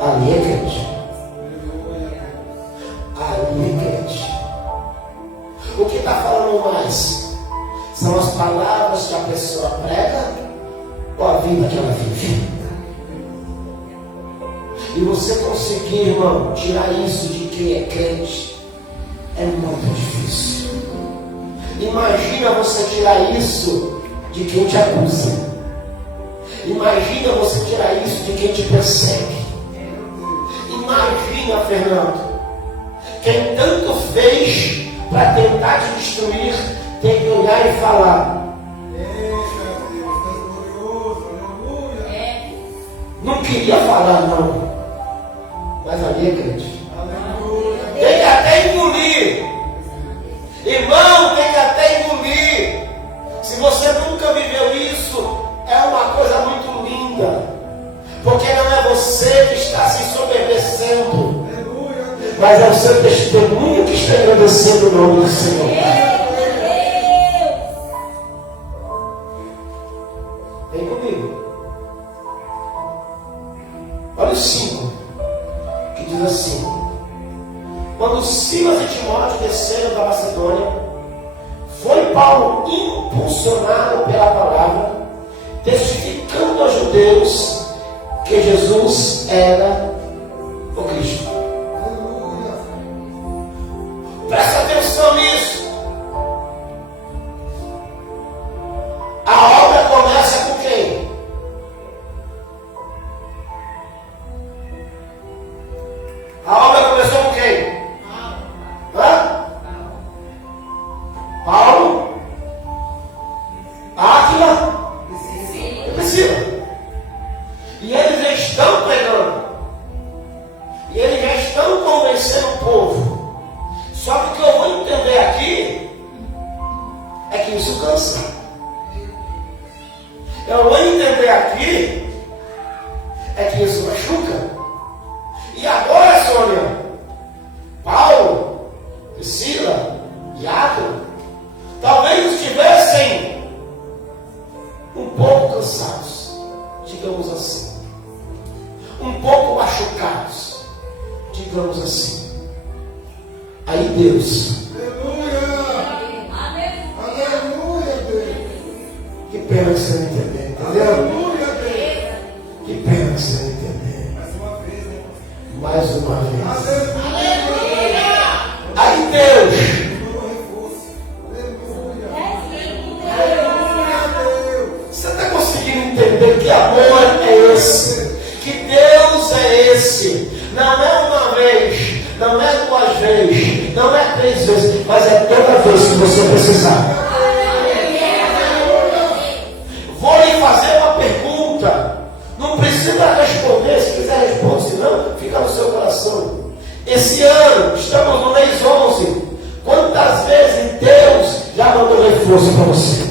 ali é crente. Ali é crente. O que está falando mais? São as palavras que a pessoa prega ou a vida que ela vive? E você conseguir, irmão, tirar isso de quem é crente é muito difícil. Imagina você tirar isso de quem te acusa. Imagina você tirar isso de quem te persegue. Imagina, Fernando, quem tanto fez para tentar te destruir, tem que olhar e falar: não queria falar não, mas ali é crente. Tem que até engolir. Irmão, tem que até engolir. Se você nunca viveu isso, é uma coisa muito linda. Porque não é você que está se ensoberbecendo, mas é o seu testemunho que está agradecendo o nome do Senhor. Vem comigo. Olha o 5, que diz assim: quando Silas e Timóteo desceram da Macedônia, foi Paulo impulsionado pela palavra, testificando aos judeus que Jesus era o Cristo. Presta atenção nisso. A obra começa com quem? A obra começou com quem? Hã? Paulo? Áquila? E Priscila. E eles já estão pregando. E eles já estão convencendo o povo. Só que o que eu vou entender aqui é que isso cansa. Eu vou entender aqui é que isso machuca. E agora, Sônia, Paulo, Priscila e Áquila talvez estivessem um pouco cansados, digamos assim, um pouco machucados, digamos assim. Aí Deus, Aleluia, Deus. que pena que você não entendeu, entendeu? Aleluia, Deus. Que pena que você não entendeu. Mais uma vez, né? Mais uma vez. Aleluia. você precisar. Vou lhe fazer uma pergunta. Não precisa responder, se quiser responder, senão fica no seu coração. Esse ano, estamos no mês 11. Quantas vezes Deus já mandou reforço para você?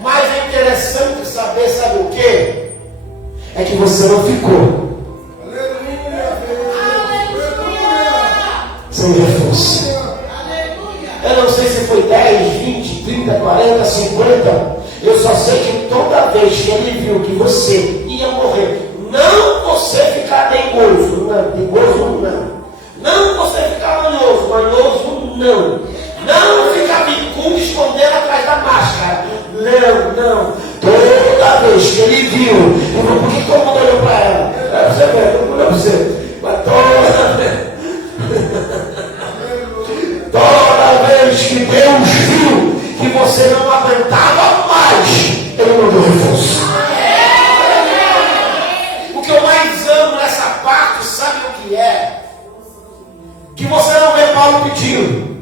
Mas é interessante saber, sabe o que? É que você não ficou sem reforço. Eu não sei se foi 10, 20, 30, 40, 50. Eu só sei que toda vez que ele viu que você ia morrer, não você ficar dengoso, não, dengoso não. Não você ficar manhoso, manhoso não. Não ficar bicudo escondendo atrás da máscara. Não. Toda vez que ele viu, por que todo mundo olhou para ela? É você ver, todo mundo olhou para você. Mas toda vez que Deus viu que você não aguentava mais, ele mandou reforço. O que eu mais amo nessa parte, sabe o que é? Que você não vê Paulo pedindo.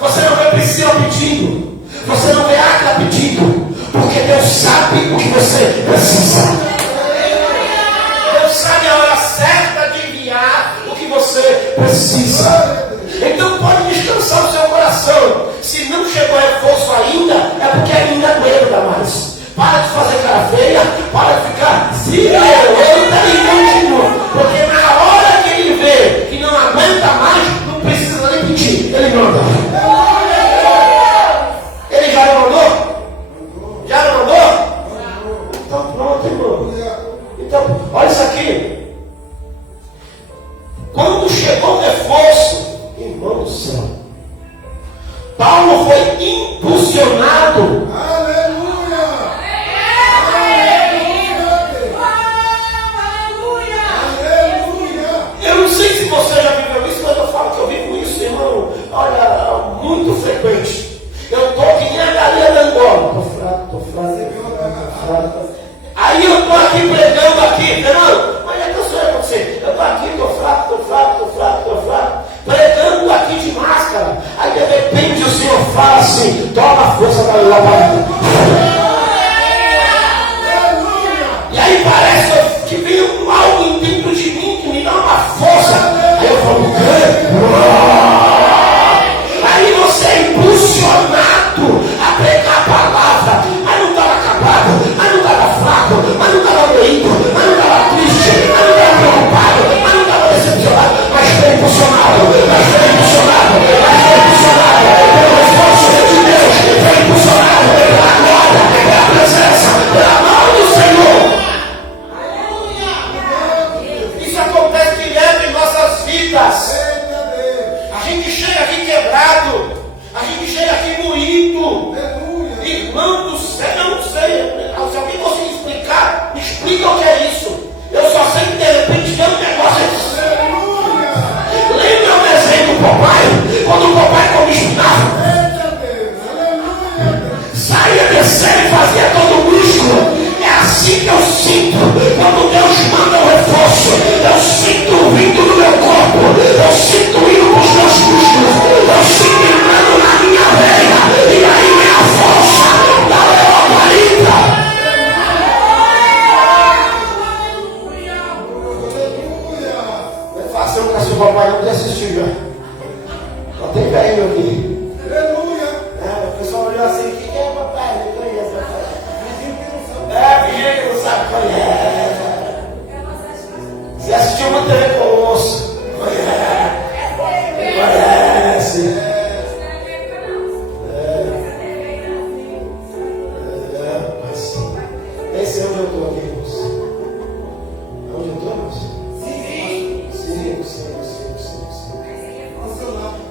Você não vê Priscila pedindo. Você não vê Águia pedindo. Porque Deus sabe o que você precisa. Deus sabe a hora certa de enviar o que você precisa. Então pode descansar o seu coração. Se não chegou reforço ainda, é porque ainda aguenta mais. Para de fazer cara feia, para de ficar porque na hora que ele vê que não aguenta mais, não precisa nem pedir, ele manda. Ele já não mandou? Já não mandou? Então pronto, irmão. Então, olha isso aqui. Quando chegou o reforço, irmão do céu, Paulo foi impulsionado. Eu não sei se você já viveu isso, mas eu falo que eu vivo isso, irmão. Olha, muito frequente. Eu estou que nem a galinha da Angola. Estou fraco. Aí eu estou aqui pregando aqui, irmão. Mas é que eu sou eu você. Eu estou aqui, estou fraco. Pregando aqui de máscara. Aí de repente o Senhor fala assim: toma a força para lá para dentro. E aí parece que vem algo dentro de mim que me dá uma força. Aí eu falo: aí você é impulsionado a pregar a palavra. Mas não estava acabado, mas não estava fraco, mas não estava doído, mas não estava triste, mas não estava preocupado, mas não estava decepcionado, mas foi impulsionado pelo esforço de Deus, foi impulsionado pela glória, pela presença, pela mão do Senhor. Isso acontece direto em nossas vidas. A gente chega aqui quebrado, a gente chega aqui moído. Irmão do céu, eu não sei. Se alguém conseguir explicar, me explica o que é isso. Eu só sei que de repente tem um negócio. Lembra o desenho do papai? Quando o papai comia espinafre, saía descendo e fazia todo o músculo. É assim que eu sinto quando Deus manda um reforço. Eu sinto vindo do meu corpo, eu sinto indo para os meus músculos, eu sinto entrando na minha veia, e aí vem a força da leoparita. É fácil para seu papai não ter assistido. Só tem velho aqui. O pessoal olhou assim: o que é papai? Não conheço papai. Fingiu que não sabe qual é. Você assistiu uma TV Colosso. Conhece. Esse é onde eu estou aqui, irmãos. Onde eu estou, irmãos? Sim.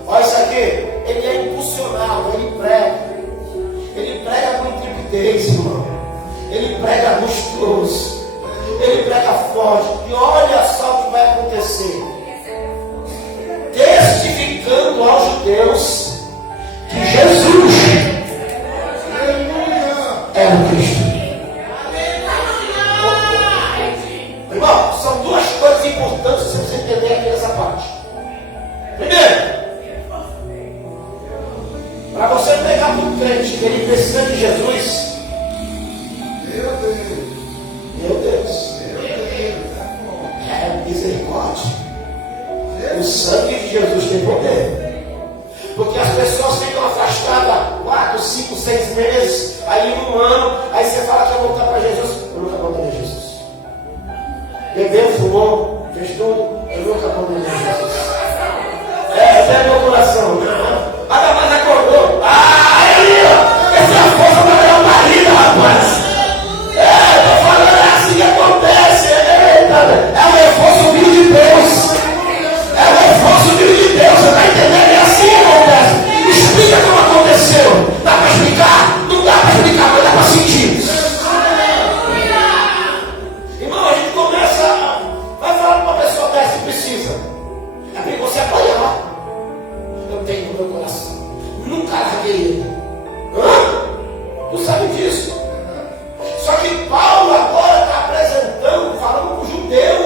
Olha isso aqui. Ele é impulsionado, ele prega. Ele prega com intrepidez, irmão. Ele prega musculoso. Ele prega forte. E olha só o que vai acontecer. entender aqui essa parte. Primeiro, para você pegar para o crente que ele precisa de Jesus, Meu Deus. meu Deus, Meu Deus. é misericórdia. O sangue de Jesus tem poder. Porque as pessoas ficam afastadas 4, 5, 6 meses, aí 1 ano, aí você fala que vai voltar para Jesus. Eu nunca voltei a Jesus. Bebeu, fumou, fez tudo, eu nunca voltei a Jesus. Esse é meu coração. Nada mais acordou. Essa é a força para ganhar uma vida, rapaz. Tô falando, é assim que acontece. É o reforço vindo de Deus. É o reforço vindo de Deus. Você está entendendo? É assim que acontece. Explica como aconteceu. Dá para explicar? Não dá para explicar, mas dá para sentir. Irmão, a gente começa. Vai falar para uma pessoa dessa que precisa. É para você apanhar. Eu tenho no meu coração. Nunca larguei ele. Tu sabe disso? Só que Paulo agora está apresentando, falando para o judeu,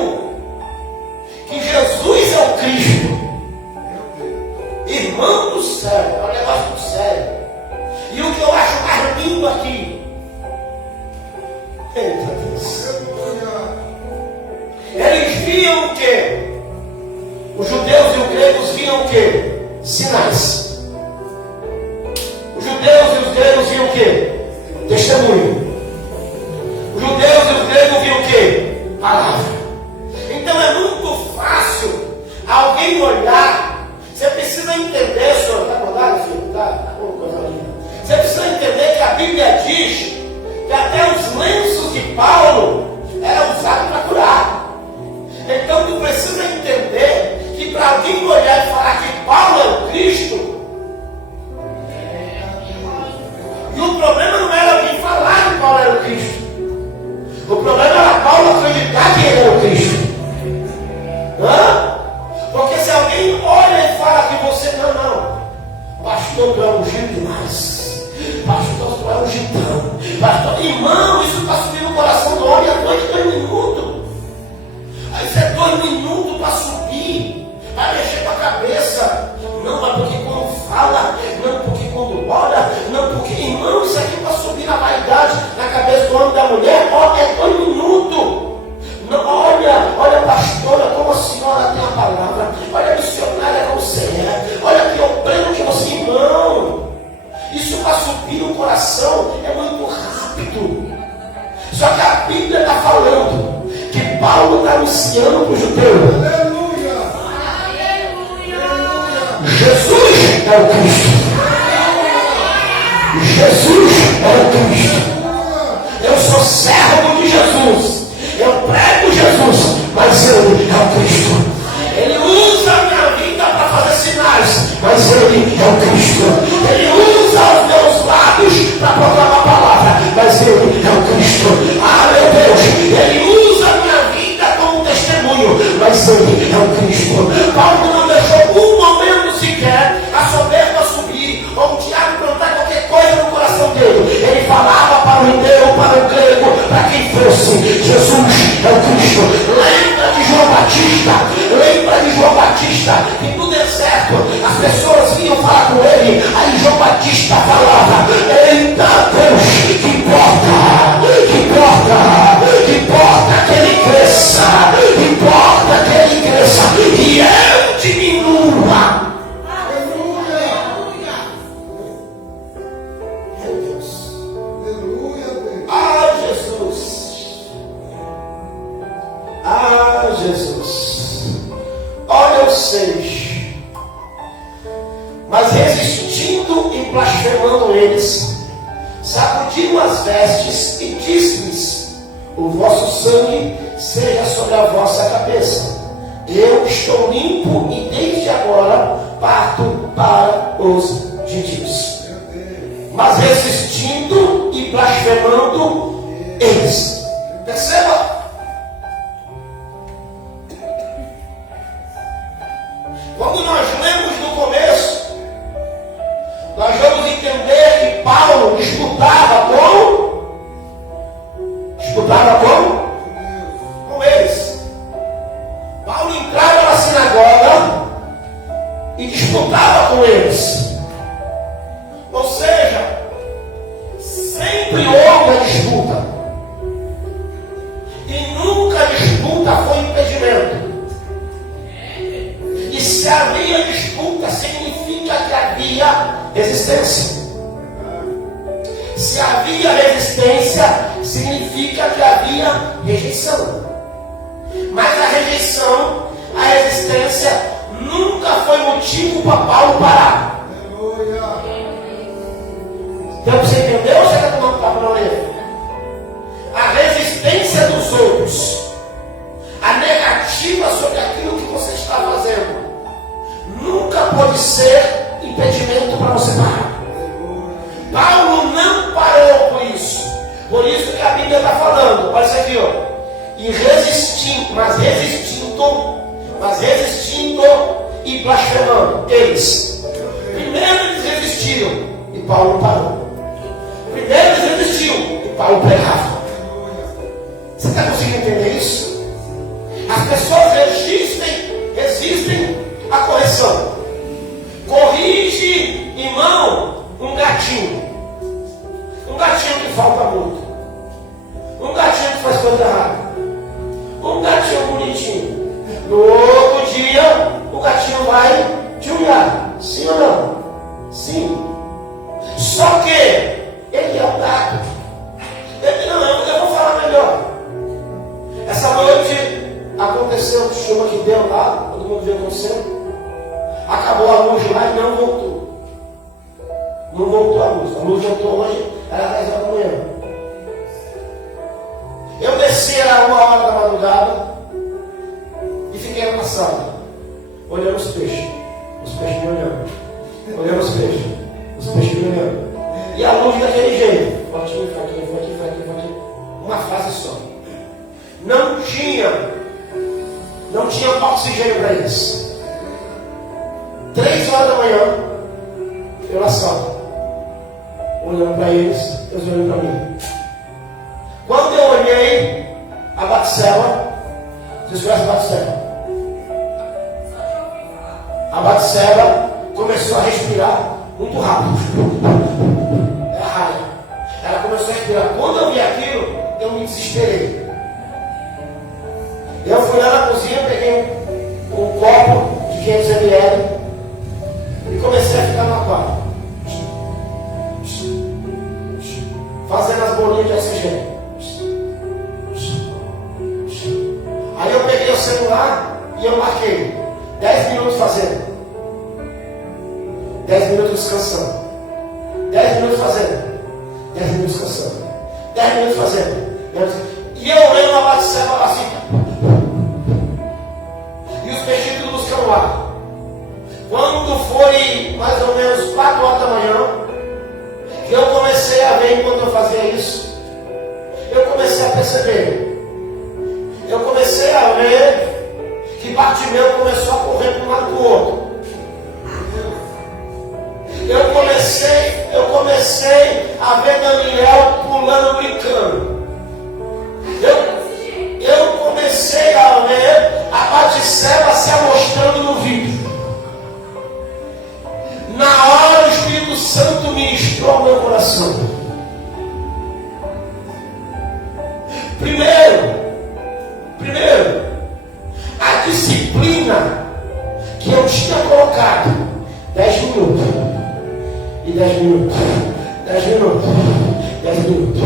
que Jesus é o Cristo. Irmão do céu, é um negócio do sério. E o que eu acho mais lindo aqui, eita Deus, eles viam o quê? Os judeus e os gregos viam o quê? Sinais. Os judeus e os gregos viam o quê? Testemunho. Os judeus e os gregos viam o quê? Palavra. Então é muito fácil alguém olhar. Você precisa entender, senhor. Está acordado, filho? Tá? Você precisa entender que a Bíblia diz que até os lenços de Paulo eram usados para curar. Então tu precisa entender que para alguém olhar e falar que Paulo é o Cristo, e o problema não era alguém falar que Paulo era o Cristo. O problema era Paulo acreditar que ele era o Cristo. Porque se alguém olha e fala que você não, pastor, tu é ungido demais. Pastor, tu é ungidão. Pastor, irmão, isso está subindo no coração do homem há 2 minutos. Aí você é 2 minutos para subir, para mexer com a cabeça. Não, mas porque quando fala, não porque quando olha, não porque, irmão, isso aqui para subir na vaidade, na cabeça do homem e da mulher, ó, é 2 minutos. Não, olha pastora, como a senhora tem a palavra, olha missionária como você é, olha que eu prendo que você, irmão. Isso para subir no coração é muito rápido. Só que a Bíblia está falando que Paulo está anunciando para o judeu. Aleluia. Jesus é o Cristo. Jesus é o Cristo. Eu sou servo de Jesus. Eu prego Jesus, mas Ele é o Cristo. Ele usa a minha vida para fazer sinais, mas Ele é o Cristo. Ele usa os meus lábios para proclamar a palavra, mas Ele é o Cristo. Ah, meu Deus, Ele usa a minha vida como testemunho, mas Ele é o Cristo. Paulo não deixou um momento sequer a soberba subir, ou o diabo plantar qualquer coisa no coração dele. Ele falava para o judeu, para o grego, para quem fosse: Jesus é o Cristo. Lembra de João Batista, que no deserto as pessoas vinham falar com ele, aí João Batista falava: eita Deus, que importa que ele cresça, e eu diminua. Meu Deus. Jesus. Olha o 6. Mas resistindo e blasfemando eles, sacudiram as vestes e disse-lhes: o vosso sangue seja sobre a vossa cabeça. Eu estou limpo e desde agora parto para os gentios. Mas resistindo e blasfemando eles. Perceba? Quando nós lemos no começo, nós vamos entender que Paulo disputava com eles. Paulo entrava na sinagoga e disputava com eles. Ou seja, sempre houve a disputa. E nunca a disputa foi impedimento. E se havia disputa, significa que havia resistência. Se havia resistência, significa que havia rejeição. Mas a rejeição, a resistência, nunca foi motivo para Paulo parar. Então você entendeu ou você está tomando papo na orelha? A resistência dos outros, a negativa sobre aquilo que você está fazendo, nunca pode ser impedimento para você parar. Paulo não parou por isso. Por isso que a Bíblia está falando. Olha isso aqui, ó. E resistindo, mas resistindo e blasfemando. Eles. Primeiro eles resistiram e Paulo parou. Primeiro eles resistiram e Paulo pregava. Você está conseguindo entender isso? As pessoas resistem à correção. Corrige, irmão, um gatinho. Um gatinho que falta muito. Um gatinho que faz coisa errada. Um gatinho bonitinho. No outro dia, o gatinho vai te humilhar. Sim ou não? Sim. Só que ele é um gato. Ele não, eu vou falar melhor. Essa noite aconteceu o chuva que deu lá, todo mundo viu acontecendo. Acabou a luz lá e não voltou. Não voltou a luz. A luz voltou hoje, era 10 horas da manhã. Eu desci, era 1h da madrugada e fiquei na sala, olhando os peixes. Os peixes me olhando. Olhando os peixes. Os peixes me olhando. E a luz daquele jeito. Fortinho, fraquinho, fortinho, fraquinho, fraquinho. Uma fase só. Não tinha oxigênio para eles. 3 horas da manhã, eu na sala, olhando para eles, eles olhando para mim. Quando eu olhei a Batseba, vocês conhecem a Batseba? A Batseba começou a respirar muito rápido. Era raiva. Ela começou a respirar. Quando eu vi aquilo, eu me desesperei. Eu fui lá na cozinha, peguei um copo de 500 ml e comecei a ficar no aquário, fazendo as bolinhas de oxigênio. Aí eu peguei o celular e eu marquei 10 minutos fazendo, 10 minutos descansando, 10 minutos fazendo, 10 minutos descansando, 10 minutos fazendo. E eu olhando uma Batseba assim, e os peixinhos tudo buscando lá. Quando foi mais ou menos 4 horas da manhã, que eu comecei a ver enquanto eu fazia isso, eu comecei a perceber. Eu comecei a ver que Bartimeu começou a correr para um lado para o outro. Eu comecei a ver Daniel pulando, brincando. Eu comecei a ver a Batseba se amostrando no vídeo. Na hora o Espírito Santo ministrou ao meu coração. Primeiro, a disciplina que eu tinha colocado 10 minutos, e 10 minutos, 10 minutos, 10 minutos.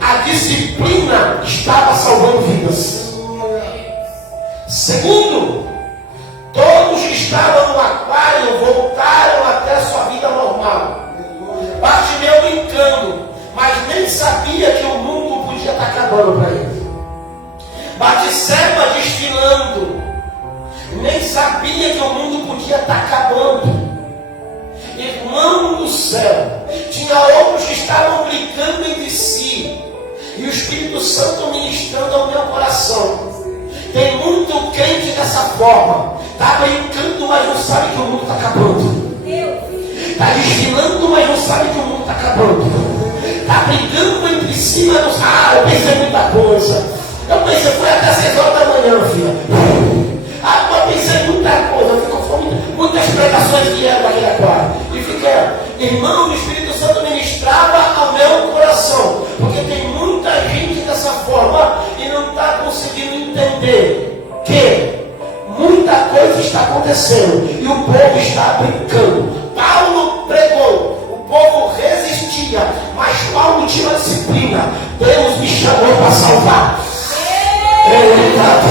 A disciplina estava salvando vidas. Segundo, todos que estavam no aquário voltaram até a sua vida normal. Bartimeu brincando, mas nem sabia que o mundo podia estar acabando para ele. Batseba desfilando, nem sabia que o mundo podia estar acabando. Irmão do céu, tinha outros que estavam brincando entre si, e o Espírito Santo ministrando ao meu coração. Tem muito crente dessa forma, está brincando, mas não sabe que o mundo está acabando. Está desfilando, mas não sabe que o mundo está acabando. Está brigando entre si, mas não sabe. Eu pensei muita coisa. Eu pensei, foi até 6 horas da manhã, filha. Eu pensei muita coisa. Eu fico com muitas pregações coisa está acontecendo e o povo está brincando. Paulo pregou, o povo resistia, mas Paulo tinha uma disciplina. Deus me chamou para salvar. Eita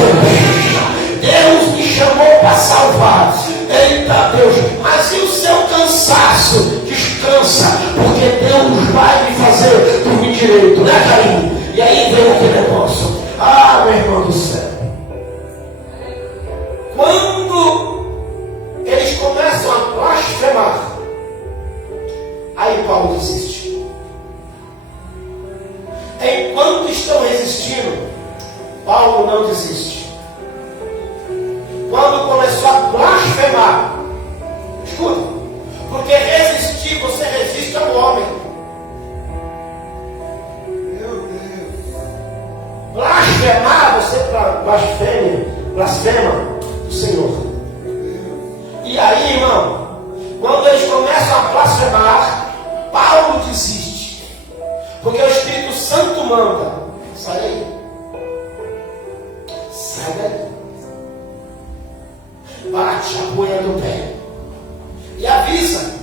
Deus me chamou para salvar. Eita Deus, mas e o seu cansaço? Descansa, porque Deus vai me fazer dormir direito, né, Carinho? E aí vem aquele negócio. Ah, meu irmão do céu. Quando eles começam a blasfemar, aí Paulo desiste. Enquanto estão resistindo, Paulo não desiste. Quando começou a blasfemar, escuta, porque resistir, você resiste ao homem. Meu Deus. Blasfemar, você blasfema do Senhor. E aí, irmão, quando eles começam a blasfemar, Paulo desiste. Porque o Espírito Santo manda: sai daí. Sai daí. Bate a poeira do pé e avisa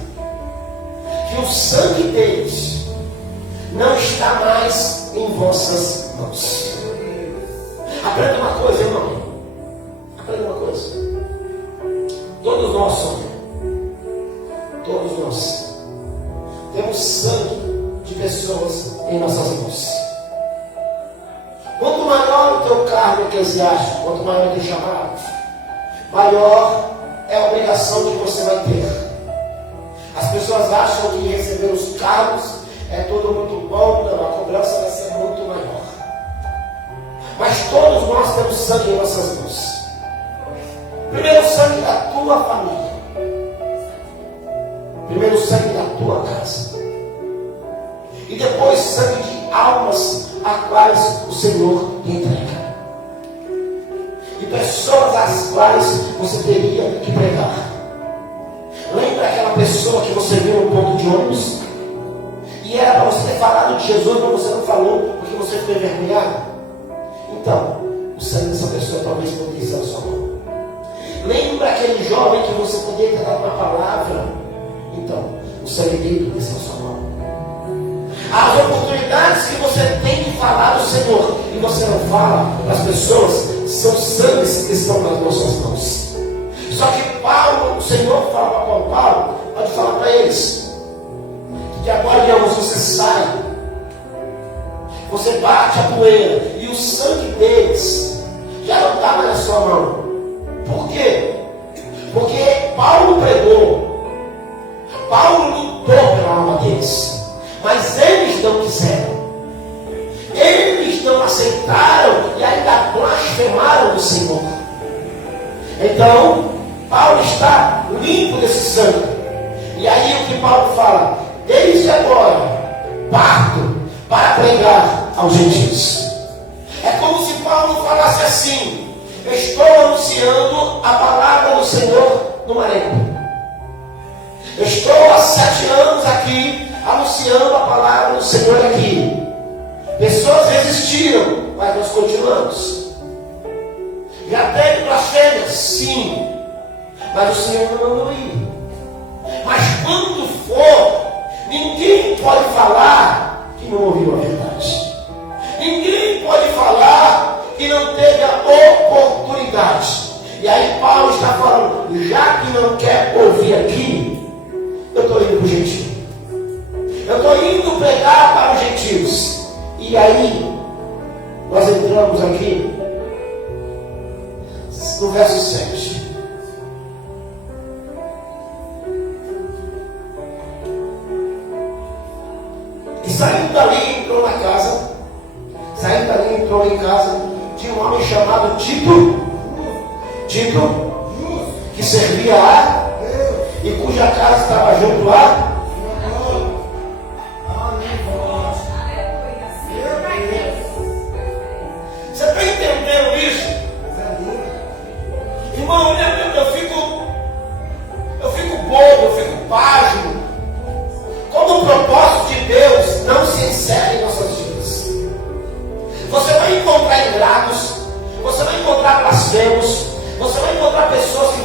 que o sangue deles não está mais em vossas mãos. Aprenda uma coisa, irmão. Aprenda uma coisa. Todos nós somos. Todos nós temos sangue de pessoas em nossas mãos. Quanto maior o teu cargo eclesiástico, quanto maior o teu chamado, maior é a obrigação que você vai ter. As pessoas acham que receber os cargos é tudo muito bom, não, a cobrança vai ser muito maior. Mas todos nós temos sangue em nossas mãos. Primeiro, o sangue da tua família. Primeiro, o sangue da tua casa. E depois, sangue de almas a quais o Senhor te entrega. E pessoas às quais você teria que pregar. Lembra aquela pessoa que você viu no ponto de ônibus? E era para você ter falado de Jesus, mas você não falou porque você ficou envergonhado? Então, o sangue dessa pessoa talvez poderia estar na sua mão. Lembra aquele jovem que você poderia ter dado uma palavra? Então, o sangue dele poderia estar na sua mão. As oportunidades que você tem de falar do Senhor e você não fala para as pessoas, são sangues que estão nas nossas mãos. Só que Paulo, o Senhor fala para Paulo, pode falar para eles, que de agora em diante você sai, você bate a poeira e o sangue deles já não está mais na sua mão. Por quê? Porque Paulo pregou, Paulo lutou pela alma deles. Mas eles não quiseram. Eles não aceitaram e ainda blasfemaram do Senhor. Então, Paulo está limpo desse sangue. E aí o que Paulo fala? Desde agora, parto para pregar aos gentios. É como se Paulo falasse assim: estou anunciando a palavra do Senhor no Maranhão. Estou há 7 anos aqui anunciando a palavra do Senhor aqui. Pessoas resistiram, mas nós continuamos. Já teve blasfêmias? Sim. Mas o Senhor não mandou ir. Mas quando for, ninguém pode falar que não ouviu a verdade. Ninguém pode falar que não teve a oportunidade. E aí Paulo está falando, já que não quer ouvir aqui, eu estou indo para o gentio. Eu estou indo pregar para os gentios. E aí, nós entramos aqui no verso 7. E saindo dali, entrou na casa. Saindo dali, entrou em casa. Tinha um homem chamado Tito, que servia lá, e cuja casa estava junto lá. Você está entendendo isso? Irmão, eu fico bobo, eu fico pasmo. Como o propósito de Deus não se encerra em nossas vidas. Você vai encontrar ingratos, você vai encontrar blasfemos, você vai encontrar pessoas que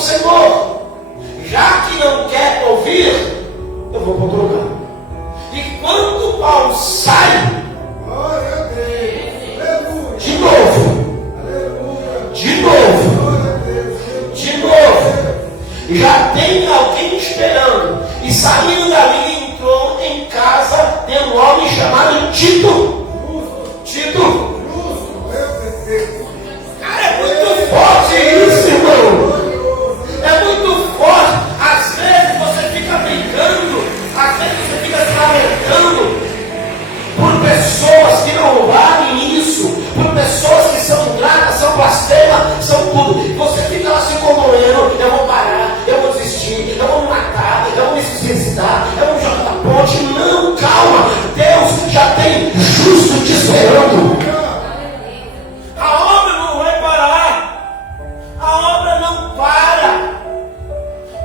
Senhor, já que não quer ouvir, eu vou para outro lugar. E quando Paulo sai, Glória a Deus. Aleluia. de novo, Aleluia. de novo, Glória a Deus. de novo, já tem alguém esperando. E saindo dali, entrou em casa de um homem chamado Tito. Tito. Justo. Meu Deus. Cara, é muito forte isso, irmão. É muito forte. Às vezes você fica brincando, às vezes você fica se lamentando por pessoas que não valem isso, por pessoas que são ingratas, são blasfemas, são tudo. Você fica lá se condoendo, eu vou parar, eu vou desistir, eu vou me matar, eu vou me suicidar, eu vou me jogar da ponte. Não, calma. Deus já tem justo te esperando. A obra não vai parar. A obra não para.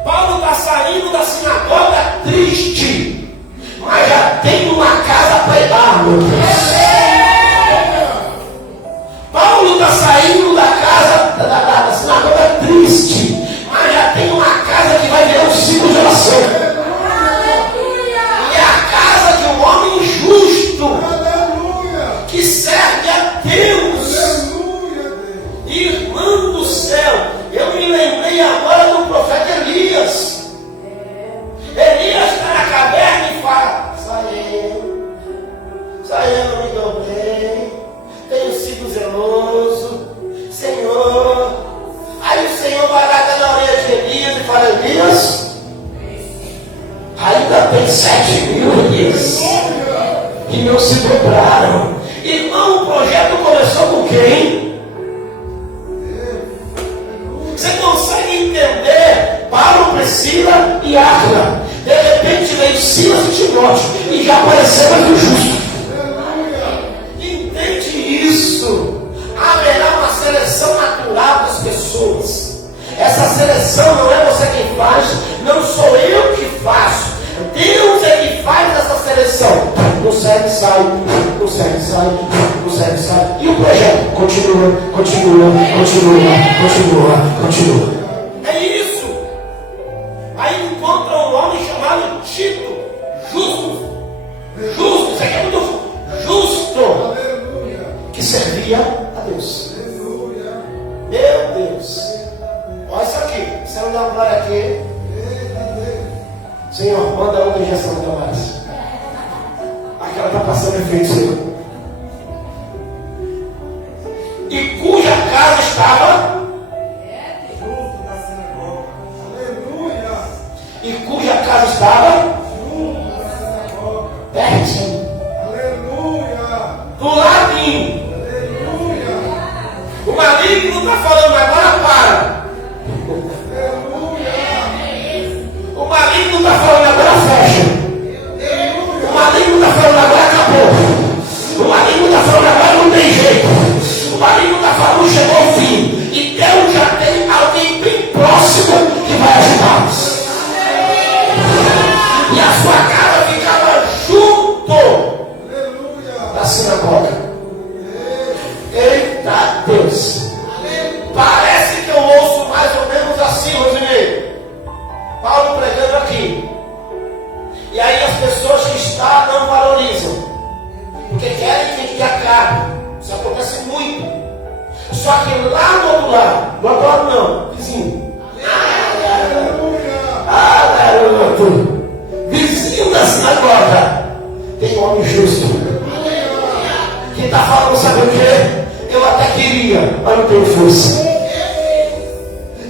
Paulo está saindo da sinagoga triste, mas já tem uma casa para ir lá, meu Deus. Paulo está saindo da casa da sinagoga triste, mas já tem uma casa que vai virar um ciclo de oração. E é a casa de um homem justo, Aleluia. que serve a Deus. Aleluia, Deus. Irmão do céu, eu me lembrei agora do profeta Elias. Elias está na caverna e fala: saiu, me deu bem, tenho sido zeloso, Senhor. Aí o Senhor vai lá dar na orelha de Elias e fala: Elias, ainda tem 7.000 Elias que não se dobraram. Irmão, o projeto começou com quem? Você consegue entender? Paulo, Priscila e Áquila. De repente veio Silas e Timóteo e já apareceu mais o justo. Entende isso? Haverá uma seleção natural das pessoas. Essa seleção não é você quem faz, não sou eu que faço. Deus é que faz essa seleção. Não serve, sai, não serve, sai, não serve, sai. E o projeto continua, continua, continua, continua, continua. É isso. Aí encontra um homem chamado Tito, justo. Justo, isso aqui é muito justo. Aleluia. Que servia a Deus. Aleluia. Meu Deus. Olha isso aqui. Você não dá uma glória aqui. Eita Deus. Senhor, manda outra injeção da Márcia. Aquela está passando efeito, Senhor. E cuja casa estava. Junto da sinagoga. Aleluia. E cuja casa estava. Junto da sinagoga. Pertinho. Aleluia. Do ladinho. Aleluia. O maligno está falando agora, para. O maligno está falando agora, fecha. O maligno está falando agora, acabou. O maligno está falando agora, não tem jeito. O maligno está falando, chegou ao fim. E Deus já tem alguém bem próximo que vai ajudar. E a sua casa ficava junto da sinagoga. Eita Deus. Parece que eu ouço mais ou menos assim, Rosinei. Paulo pregando aqui. E aí as pessoas que estão não valorizam. Porque querem que a gente acabe. Isso acontece muito. Só que lá do outro lado não, vizinho. Ah, garoto. Vizinho da sinagoga. Tem um homem justo. Que está falando, sabe o quê? Eu até queria, mas não tenho força.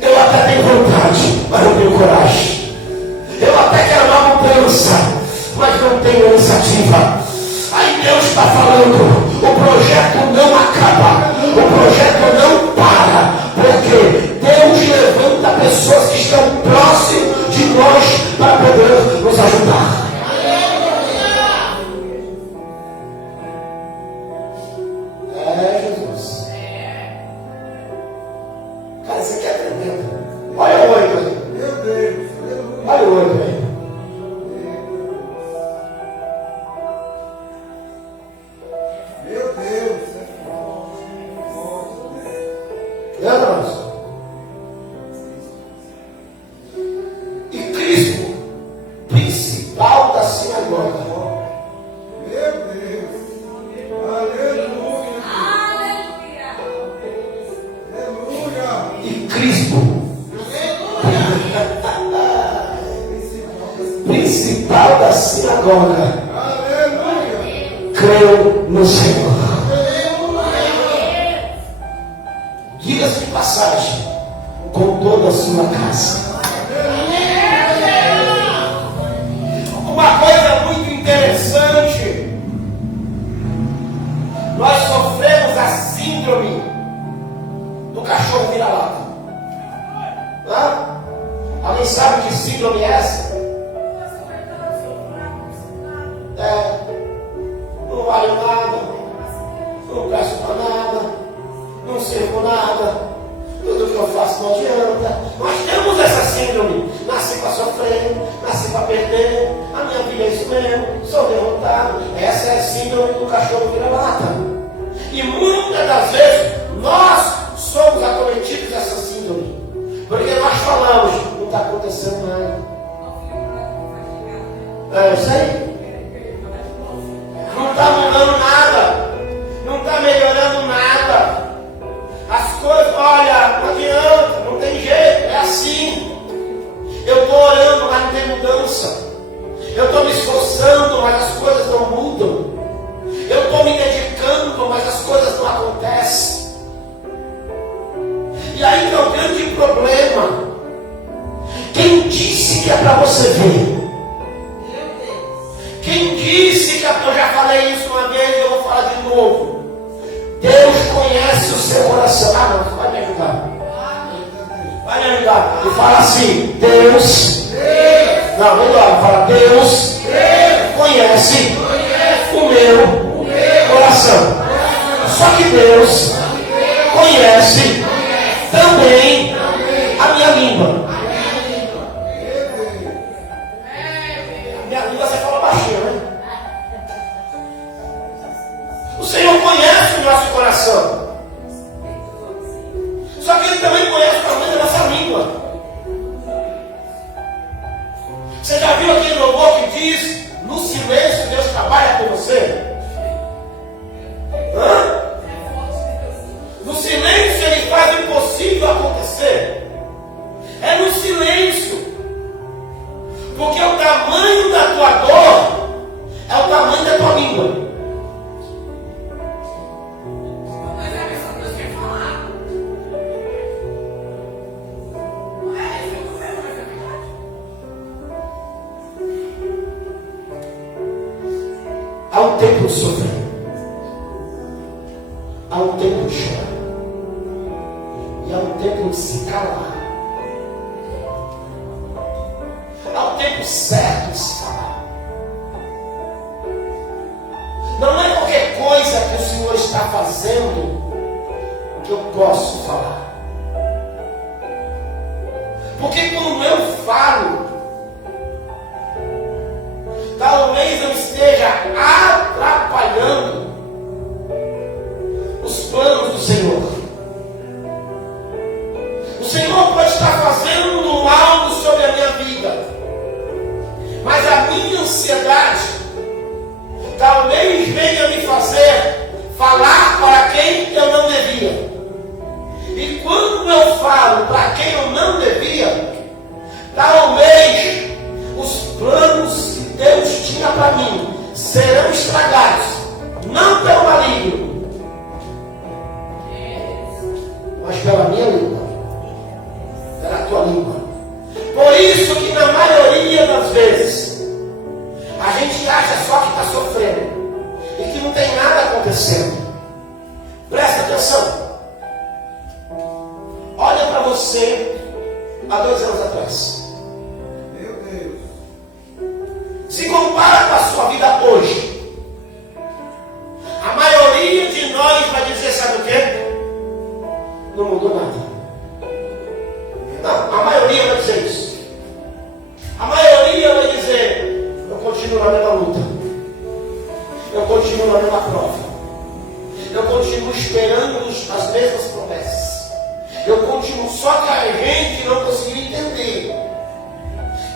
Eu até tenho vontade, mas não tenho coragem. Eu até quero uma mudança, mas não tenho iniciativa. Aí Deus está falando, o projeto não acaba, o projeto não para, porque Deus levanta pessoas que estão próximas de nós para poder nos ajudar. É, Jesus. Cara, isso aqui é tremendo. Olha o olho aí. Meu Deus. Aleluia. Olha o olho aí. Meu Deus. Lembra, nós? e Crispo, principal da sinagoga, creu no Senhor. Diga-se de passagem, com toda a sua casa. Uma coisa muito interessante, nós sofremos a síndrome do cachorro vira-lata. Alguém sabe que síndrome é essa? Não vale nada, não presto para nada, não sirvo nada, tudo que eu faço não adianta. Nós temos essa síndrome. Nasci para sofrer, nasci para perder, a minha vida é isso mesmo, sou derrotado. Essa é a síndrome do cachorro vira-lata. E muitas das vezes nós somos acometidos dessa síndrome, porque nós falamos, não está acontecendo nada. É isso aí. Não está mudando nada, não está melhorando nada. As coisas, olha, não adianta, não tem jeito, é assim. Eu estou orando, mas não tem mudança. Eu estou me esforçando, mas as coisas não mudam. Eu estou me dedicando, mas as coisas não acontecem. E aí que é o grande problema. Quem disse que é para você ver? Quem disse que eu já falei isso uma vez e eu vou falar de novo? Deus conhece o seu coração. Não, você vai me ajudar. Vai me ajudar. E fala assim: Deus. Não, melhor, fala: Deus conhece o meu coração. Só que Deus conhece também a minha língua. Minha língua você fala baixinho, né? O Senhor conhece o nosso coração. Só que Ele também conhece o tamanho da nossa língua. Você já viu aquele louvor que diz: no silêncio Deus trabalha com você? No silêncio Ele faz o impossível acontecer. É no silêncio. Porque o tamanho da tua dor é o tamanho da tua língua. Há um tempo de sofrer, há um tempo de chorar, e há um tempo de se calar. Há um tempo certo de se falar. Não é qualquer coisa que o Senhor está fazendo que eu posso falar. Porque quando eu falo, talvez eu esteja atrapalhando os planos do Senhor. O Senhor pode estar fazendo algo sobre a minha vida, mas a minha ansiedade talvez venha me fazer falar para quem eu não devia. E quando eu falo para quem eu não devia, talvez os planos que Deus tinha para mim serão estragados, não pelo maligno, mas pela minha língua, pela tua língua. Por isso que na maioria das vezes a gente acha só que está sofrendo e que não tem nada acontecendo. Presta atenção. Olha para você há 2 anos atrás. Meu Deus. Se compara com a sua vida hoje. A maioria de nós vai dizer, sabe o quê? Não mudou nada. Não, a maioria vai dizer isso. A maioria vai dizer: eu continuo na mesma luta, eu continuo na mesma prova, eu continuo esperando as mesmas promessas, eu continuo. Só que a gente não conseguiu entender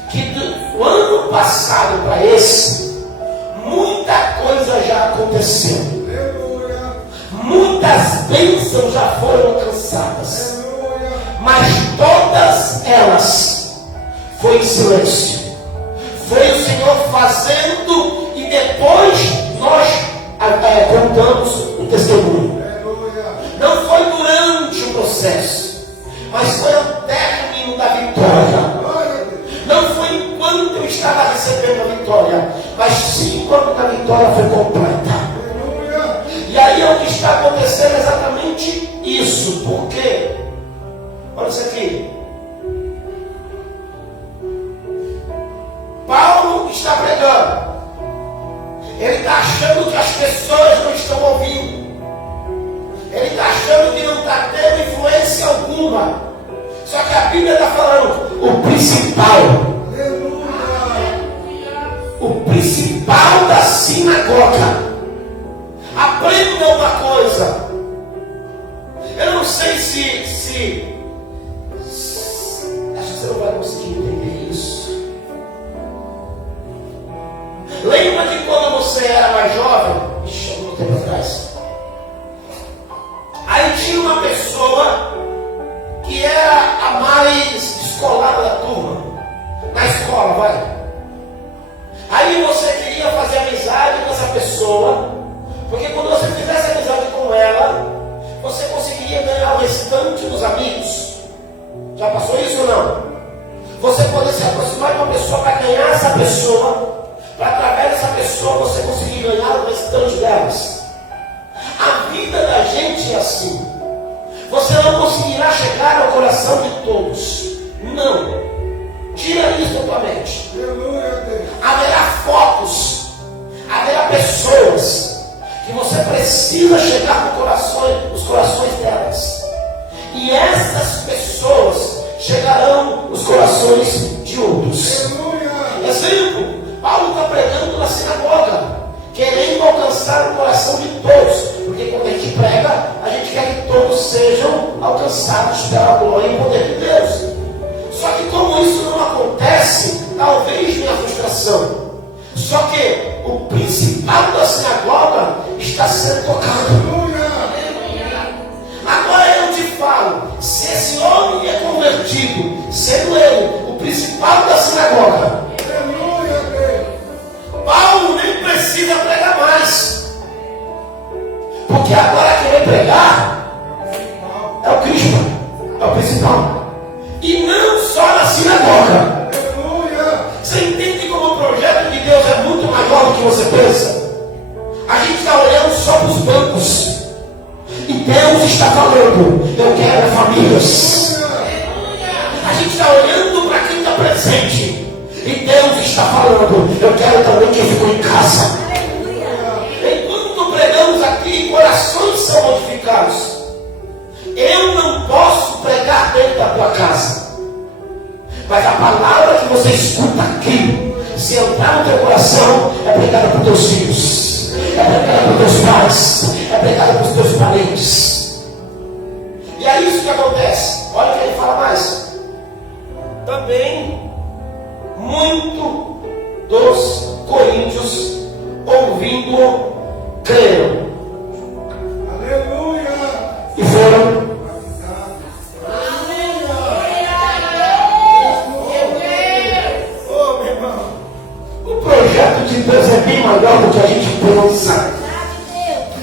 que do ano passado para esse, muita coisa já aconteceu. Aleluia. Muitas bênçãos já foram alcançadas. Aleluia. silêncio. Foi o Senhor fazendo e depois nós contamos o testemunho. Não foi durante o processo, mas foi ao término da vitória. Não foi enquanto eu estava recebendo a vitória, mas sim quando a vitória foi completa. E aí é o que está acontecendo exatamente isso. Por quê? Olha isso aqui. Paulo está pregando. Ele está achando que as pessoas não estão ouvindo. Ele está achando que não está tendo influência alguma. Só que a Bíblia está falando o principal. O principal da sinagoga. Aprenda uma coisa. Eu não sei se acho que você não vai conseguir entender isso. Lembra que quando você era mais jovem, muito tempo atrás, aí tinha uma pessoa que era a mais descolada da turma, na escola, vai. Aí você queria fazer amizade com essa pessoa, porque quando você fizesse amizade com ela, você conseguiria ganhar o restante dos amigos. Já passou isso ou não? Você poder se aproximar de uma pessoa para ganhar essa pessoa, para através dessa pessoa você conseguir ganhar o restante delas. A vida da gente é assim. Você não conseguirá chegar ao coração de todos. Não. Tira isso da tua mente. Haverá fotos, haverá pessoas que você precisa chegar nos corações delas. E essas pessoas chegarão nos corações de outros. Exemplo, Paulo está pregando na sinagoga, querendo alcançar o coração de todos. Porque quando a gente prega, a gente quer que todos sejam alcançados pela glória e poder de Deus. Só que como isso não acontece, talvez venha a frustração. Só que o principal da sinagoga está sendo tocado. Agora eu te falo, se esse homem é convertido, sendo ele o principal da sinagoga, Paulo nem precisa pregar mais. Porque agora quem vai pregar é o Cristo, é o principal. E não só na sinagoga. Você entende como o projeto de Deus é muito maior do que você pensa? A gente está olhando só para os bancos. E Deus está falando, eu quero famílias. A gente está olhando para quem está presente. E Deus está falando, eu quero também quem ficou em casa. Enquanto pregamos aqui, corações são modificados. Eu não posso pregar dentro da tua casa. Mas a palavra que você escuta aqui, se entrar no teu coração, é pregada para os teus filhos, é pregada para os teus pais, é pregada para os teus parentes. E é isso que acontece. Olha o que ele fala mais. Também muito dos coríntios, ouvindo, creram. Aleluia! E foram. Oh, meu irmão! O projeto de Deus é bem maior do que a gente pensa.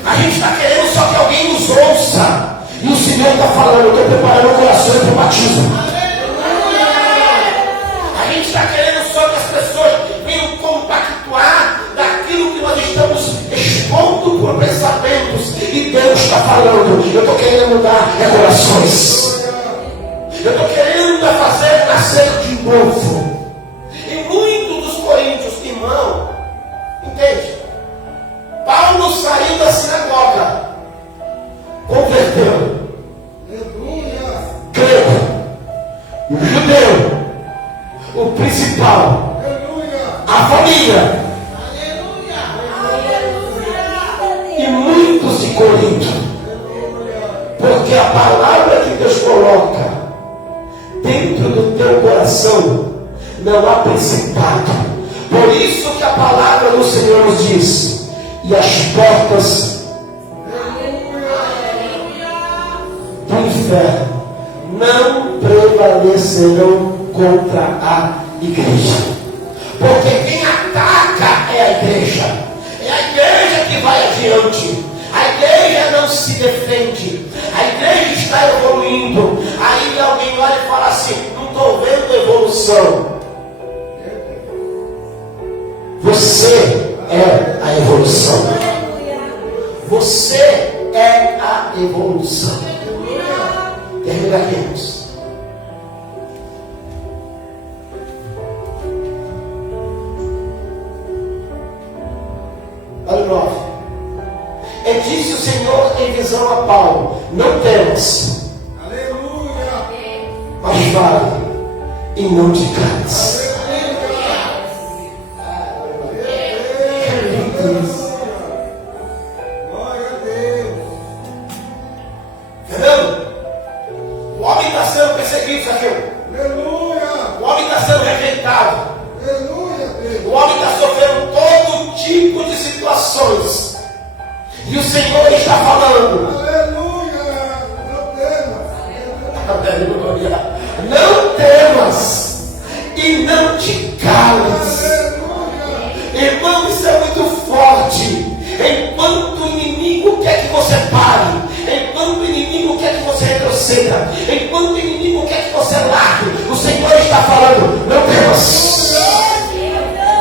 A gente está querendo só que alguém nos ouça. E o Senhor está falando, eu estou preparando o coração para o batismo. A gente está querendo só que as pessoas venham compactuar daquilo que nós estamos expondo por pensamentos. E Deus está falando, eu estou querendo mudar corações. Eu estou querendo fazer nascer de novo. E muitos dos coríntios, irmão, entende? Paulo saiu da sinagoga, converteu, grego, judeu, o principal, a família, e muitos de Corinto, porque a palavra que Deus coloca dentro do teu coração não há principado. Por isso que a palavra do Senhor nos diz, e as portas do inferno não prevalecerão contra a igreja. Porque quem ataca é a igreja. É a igreja que vai adiante. A igreja não se defende. A igreja está evoluindo. Aí alguém olha e fala assim: não estou vendo evolução. Você é a evolução. Você é a evolução. Terminaremos. Olha o 9. E disse o Senhor em visão a Paulo: não temas, Aleluia. mas fale e não te cales. Glória a Deus. Entendeu? O homem está sendo perseguido, Zaqueu. Aleluia. O homem está sendo rejeitado. Aleluia, Deus. O homem está sofrendo todo tipo de situações. E o Senhor está falando: Aleluia. Não temas. aleluia, não temas e não te cales. Aleluia. Irmão, isso é muito forte. Enquanto o inimigo quer que você pare, enquanto o inimigo quer que você retroceda, enquanto o inimigo quer que você largue, o Senhor está falando: não temas.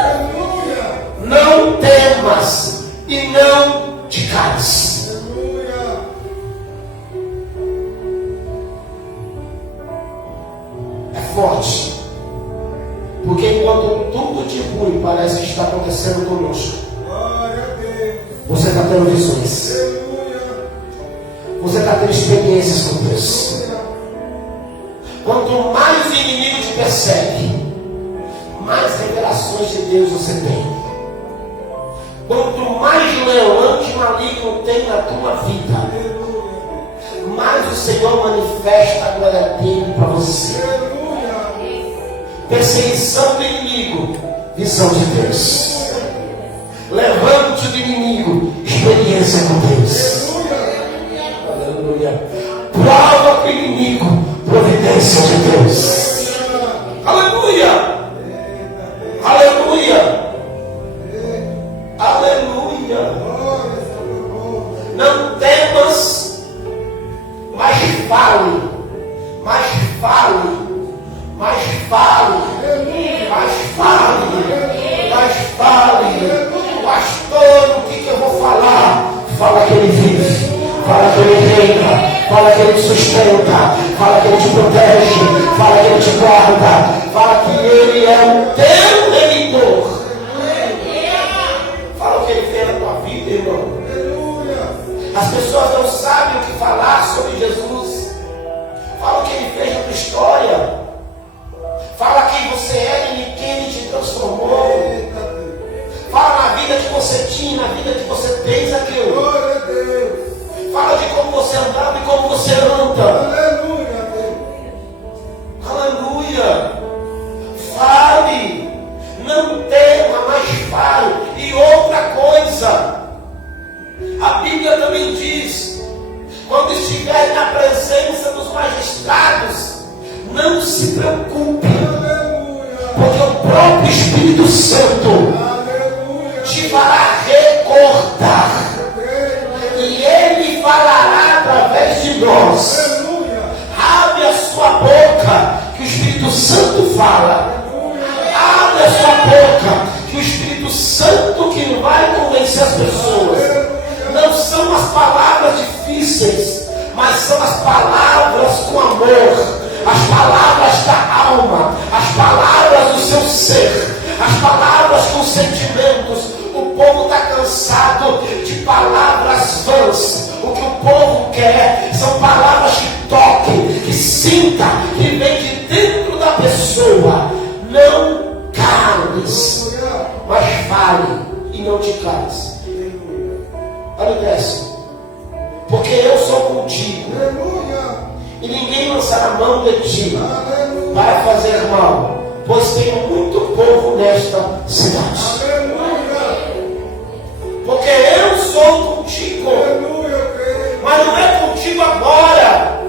Aleluia. Não temas e não te cales. Aleluia. É forte. Porque enquanto tudo de ruim parece que está acontecendo conosco, Glória a Deus. você está tendo visões, Aleluia. você está tendo experiências com Deus. Quanto mais o inimigo te persegue, mais revelações de Deus você tem. Quanto mais leão maligno tem na tua vida, mais o Senhor manifesta a glória dele para você. Perseguição do inimigo, visão de Deus. Levante do inimigo, experiência com Deus. Aleluia. Prova para o inimigo, providência de Deus. Aleluia. Aleluia. Aleluia. Não temas, mas fale, mas fale, mas fale, mas fale, mas fale. Pastor, o que eu vou falar? Fala que ele vive, fala que ele reina, fala que ele te sustenta, fala que ele te protege, fala que ele te guarda, fala que ele é o teu remidor. Fala o que ele fez na tua vida, irmão. As pessoas não sabem o que falar sobre Jesus. Fala o que ele fez na tua história. Fala quem você era e em quem ele te transformou. Fala na vida que você tinha, na vida que você tem, Zaqueu. Glória a Deus. Fala de como você andava e como você anda. Aleluia, Deus. Aleluia. Fale. Não tema, mas fale. E outra coisa, a Bíblia também diz: quando estiver na presença dos magistrados, não se preocupe, porque o próprio Espírito Santo te fará recordar, e ele falará através de nós. Abre a sua boca, que o Espírito Santo fala. Abre a sua boca, que o Espírito Santo que vai convencer as pessoas. Não são as palavras difíceis, mas são as palavras com amor, as palavras da alma, as palavras do seu ser, as palavras com sentimentos. O povo está cansado de palavras vãs. O que o povo quer são palavras que toquem, que sinta, que vem de dentro da pessoa. Não cales, mas fale e não te cales. Olha o 10. Porque eu sou contigo, e ninguém lançará mão de ti para fazer mal, pois tenho muito povo nesta cidade. Porque eu sou contigo, mas não é contigo agora,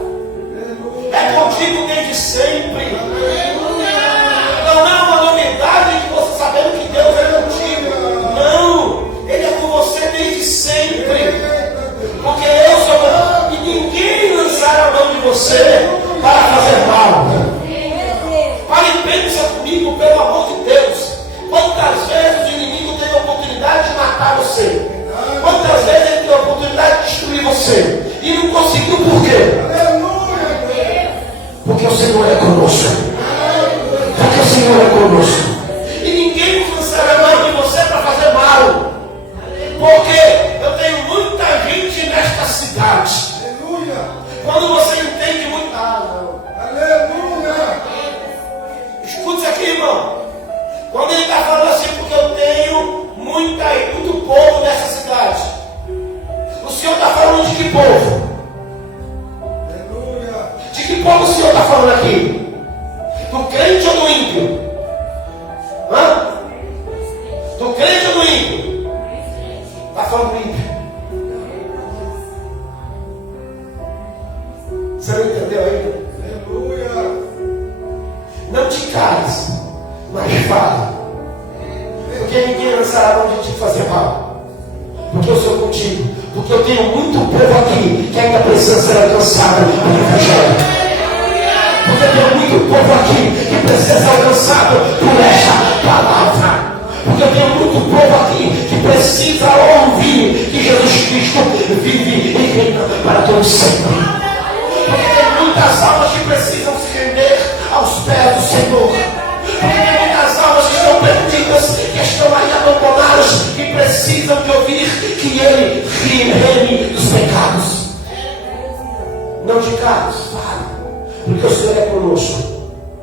é contigo desde sempre. Não é uma você para fazer mal. Pare e pensa comigo, pelo amor de Deus. Quantas vezes o inimigo teve a oportunidade de matar você? Quantas vezes ele teve a oportunidade de destruir você? E não conseguiu por quê? Porque o Senhor é conosco. Porque o Senhor é conosco. E ninguém lançará mão de você para fazer mal. Porque eu tenho muita gente nesta cidade. Quando você entende muito. Escute isso aqui, irmão. Quando ele está falando assim, porque eu tenho muito povo nessa cidade. O Senhor está falando de que povo? De que povo o Senhor está falando aqui? Do crente ou do ímpio? Hã? Do crente ou do ímpio? Está falando do ímpio. Você não entendeu ainda? Não te cales, mas fala. Porque ninguém lançará mão de te fazer mal. Porque eu sou contigo. Porque eu tenho muito povo aqui que ainda precisa ser alcançado pelo Evangelho. Porque eu tenho muito povo aqui que precisa ser alcançado por esta palavra. Porque eu tenho muito povo aqui que precisa ouvir que Jesus Cristo vive e reina para todos sempre. Porque tem muitas almas que precisam se render aos pés do Senhor. Porque tem muitas almas que estão perdidas, que estão aí abandonadas, que precisam de ouvir que Ele reine dos pecados. Não te cales, fale. Porque o Senhor é conosco.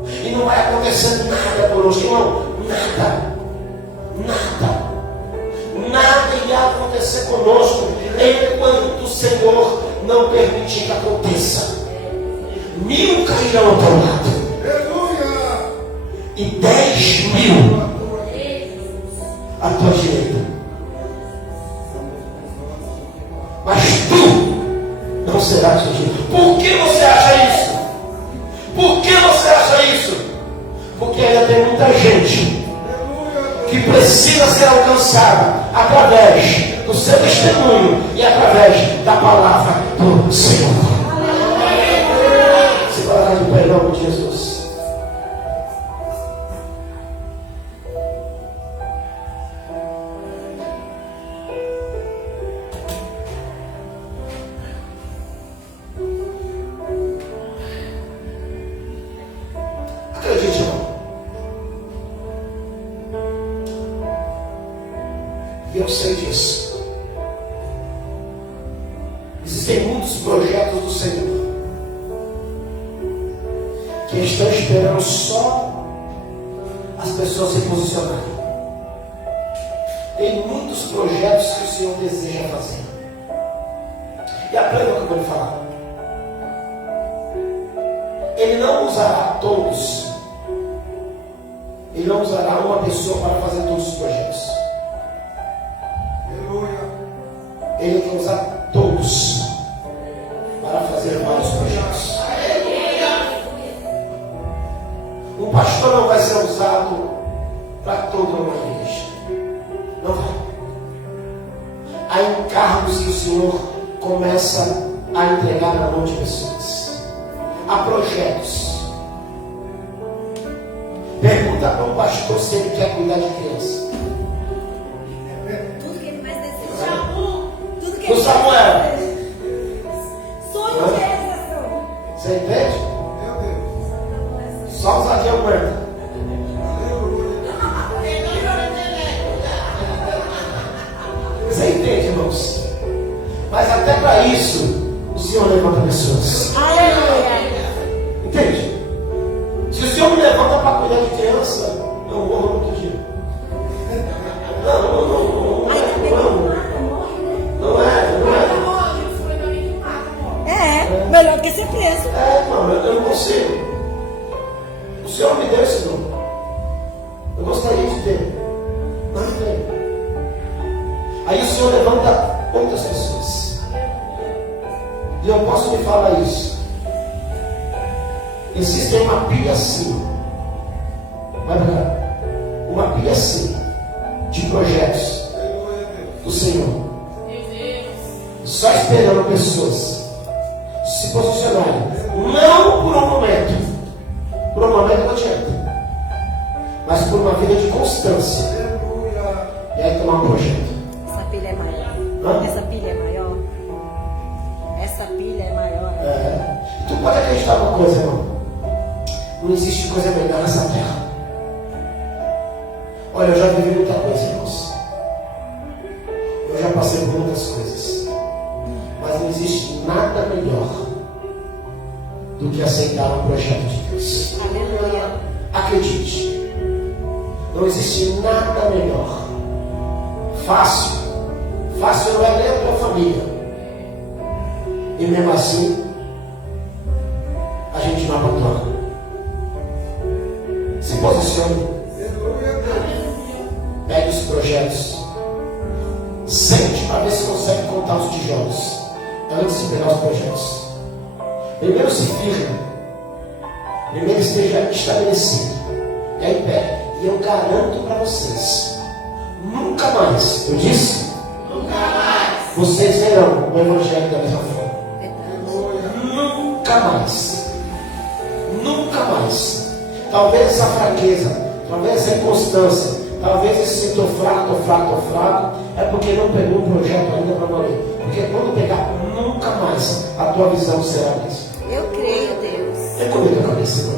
E não vai acontecer nada conosco, irmão. Nada. Nada irá acontecer conosco enquanto o Senhor não permitir que aconteça. 1000 cairão ao teu lado e 10.000 à tua direita, mas tu não serás atingido. Por que você acha isso? Por que você acha isso? Porque ainda tem muita gente que precisa ser alcançada através do seu testemunho e através da palavra do Senhor. Se colocar de pé em nome de Jesus. Acredite, irmão. E eu sei disso. Existem muitos projetos do Senhor que estão esperando só as pessoas se posicionarem. Tem muitos projetos que o Senhor deseja fazer. E aprenda o que eu vou lhe falar. Ele não usará todos. Ele não usará uma pessoa para fazer todos os projetos. Ele quer usar todos para fazer vários projetos. O pastor não vai ser usado para toda uma igreja. Não vai. Há encargos que o Senhor começa a entregar na mão de pessoas. Há projetos. Pergunta para um pastor se ele quer cuidar de criança. Tudo que ele mais deseja. Tudo que O ele Samuel. sonho de realização. Você entende? Só os aviões aguentam. Você entende, irmãos? Mas até para isso, o Senhor levanta pessoas. Entende? Se o Senhor me levanta para cuidar de criança, eu morro no outro dia. Não é. Melhor do que ser preso. Mano, eu não consigo. O Senhor me deu esse dom. Eu gostaria de ter. Não tenho. Aí o Senhor levanta outras pessoas. E eu posso me falar isso. Existe uma pilha assim. Vai pra cá. Uma pilha assim de projetos do Senhor. Só esperando pessoas. se posicionarem. Não por um momento. Por um momento não adianta. Mas por uma vida de constância. Aleluia. E aí tomar um projeto. Essa pilha é maior. Hã? Essa pilha é maior. Essa pilha é maior. Tu pode acreditar numa coisa, irmão. Não existe coisa melhor nessa terra. Olha, eu já vivi muita coisa, irmãos. Eu já passei por muitas coisas. Mas não existe nada melhor do que aceitar um projeto de Deus. Aleluia. Acredite. Não existe nada melhor. Fácil. Fácil não é nem a tua família. E mesmo assim, a gente não abandona. Se posicione. Pegue os projetos. Sente para ver se consegue contar os tijolos antes de pegar os projetos. Primeiro se firme. Primeiro esteja estabelecido. E aí pegue. E eu garanto para vocês, nunca mais, eu disse, nunca mais, vocês verão o Evangelho da mesma forma. Nunca mais. Nunca mais. Talvez essa fraqueza, talvez essa inconstância, talvez esse estou fraco, é porque não pegou o projeto ainda para valer. Porque quando pegar, nunca mais a tua visão será a mesma. Eu creio, Deus. É comigo a cabeça.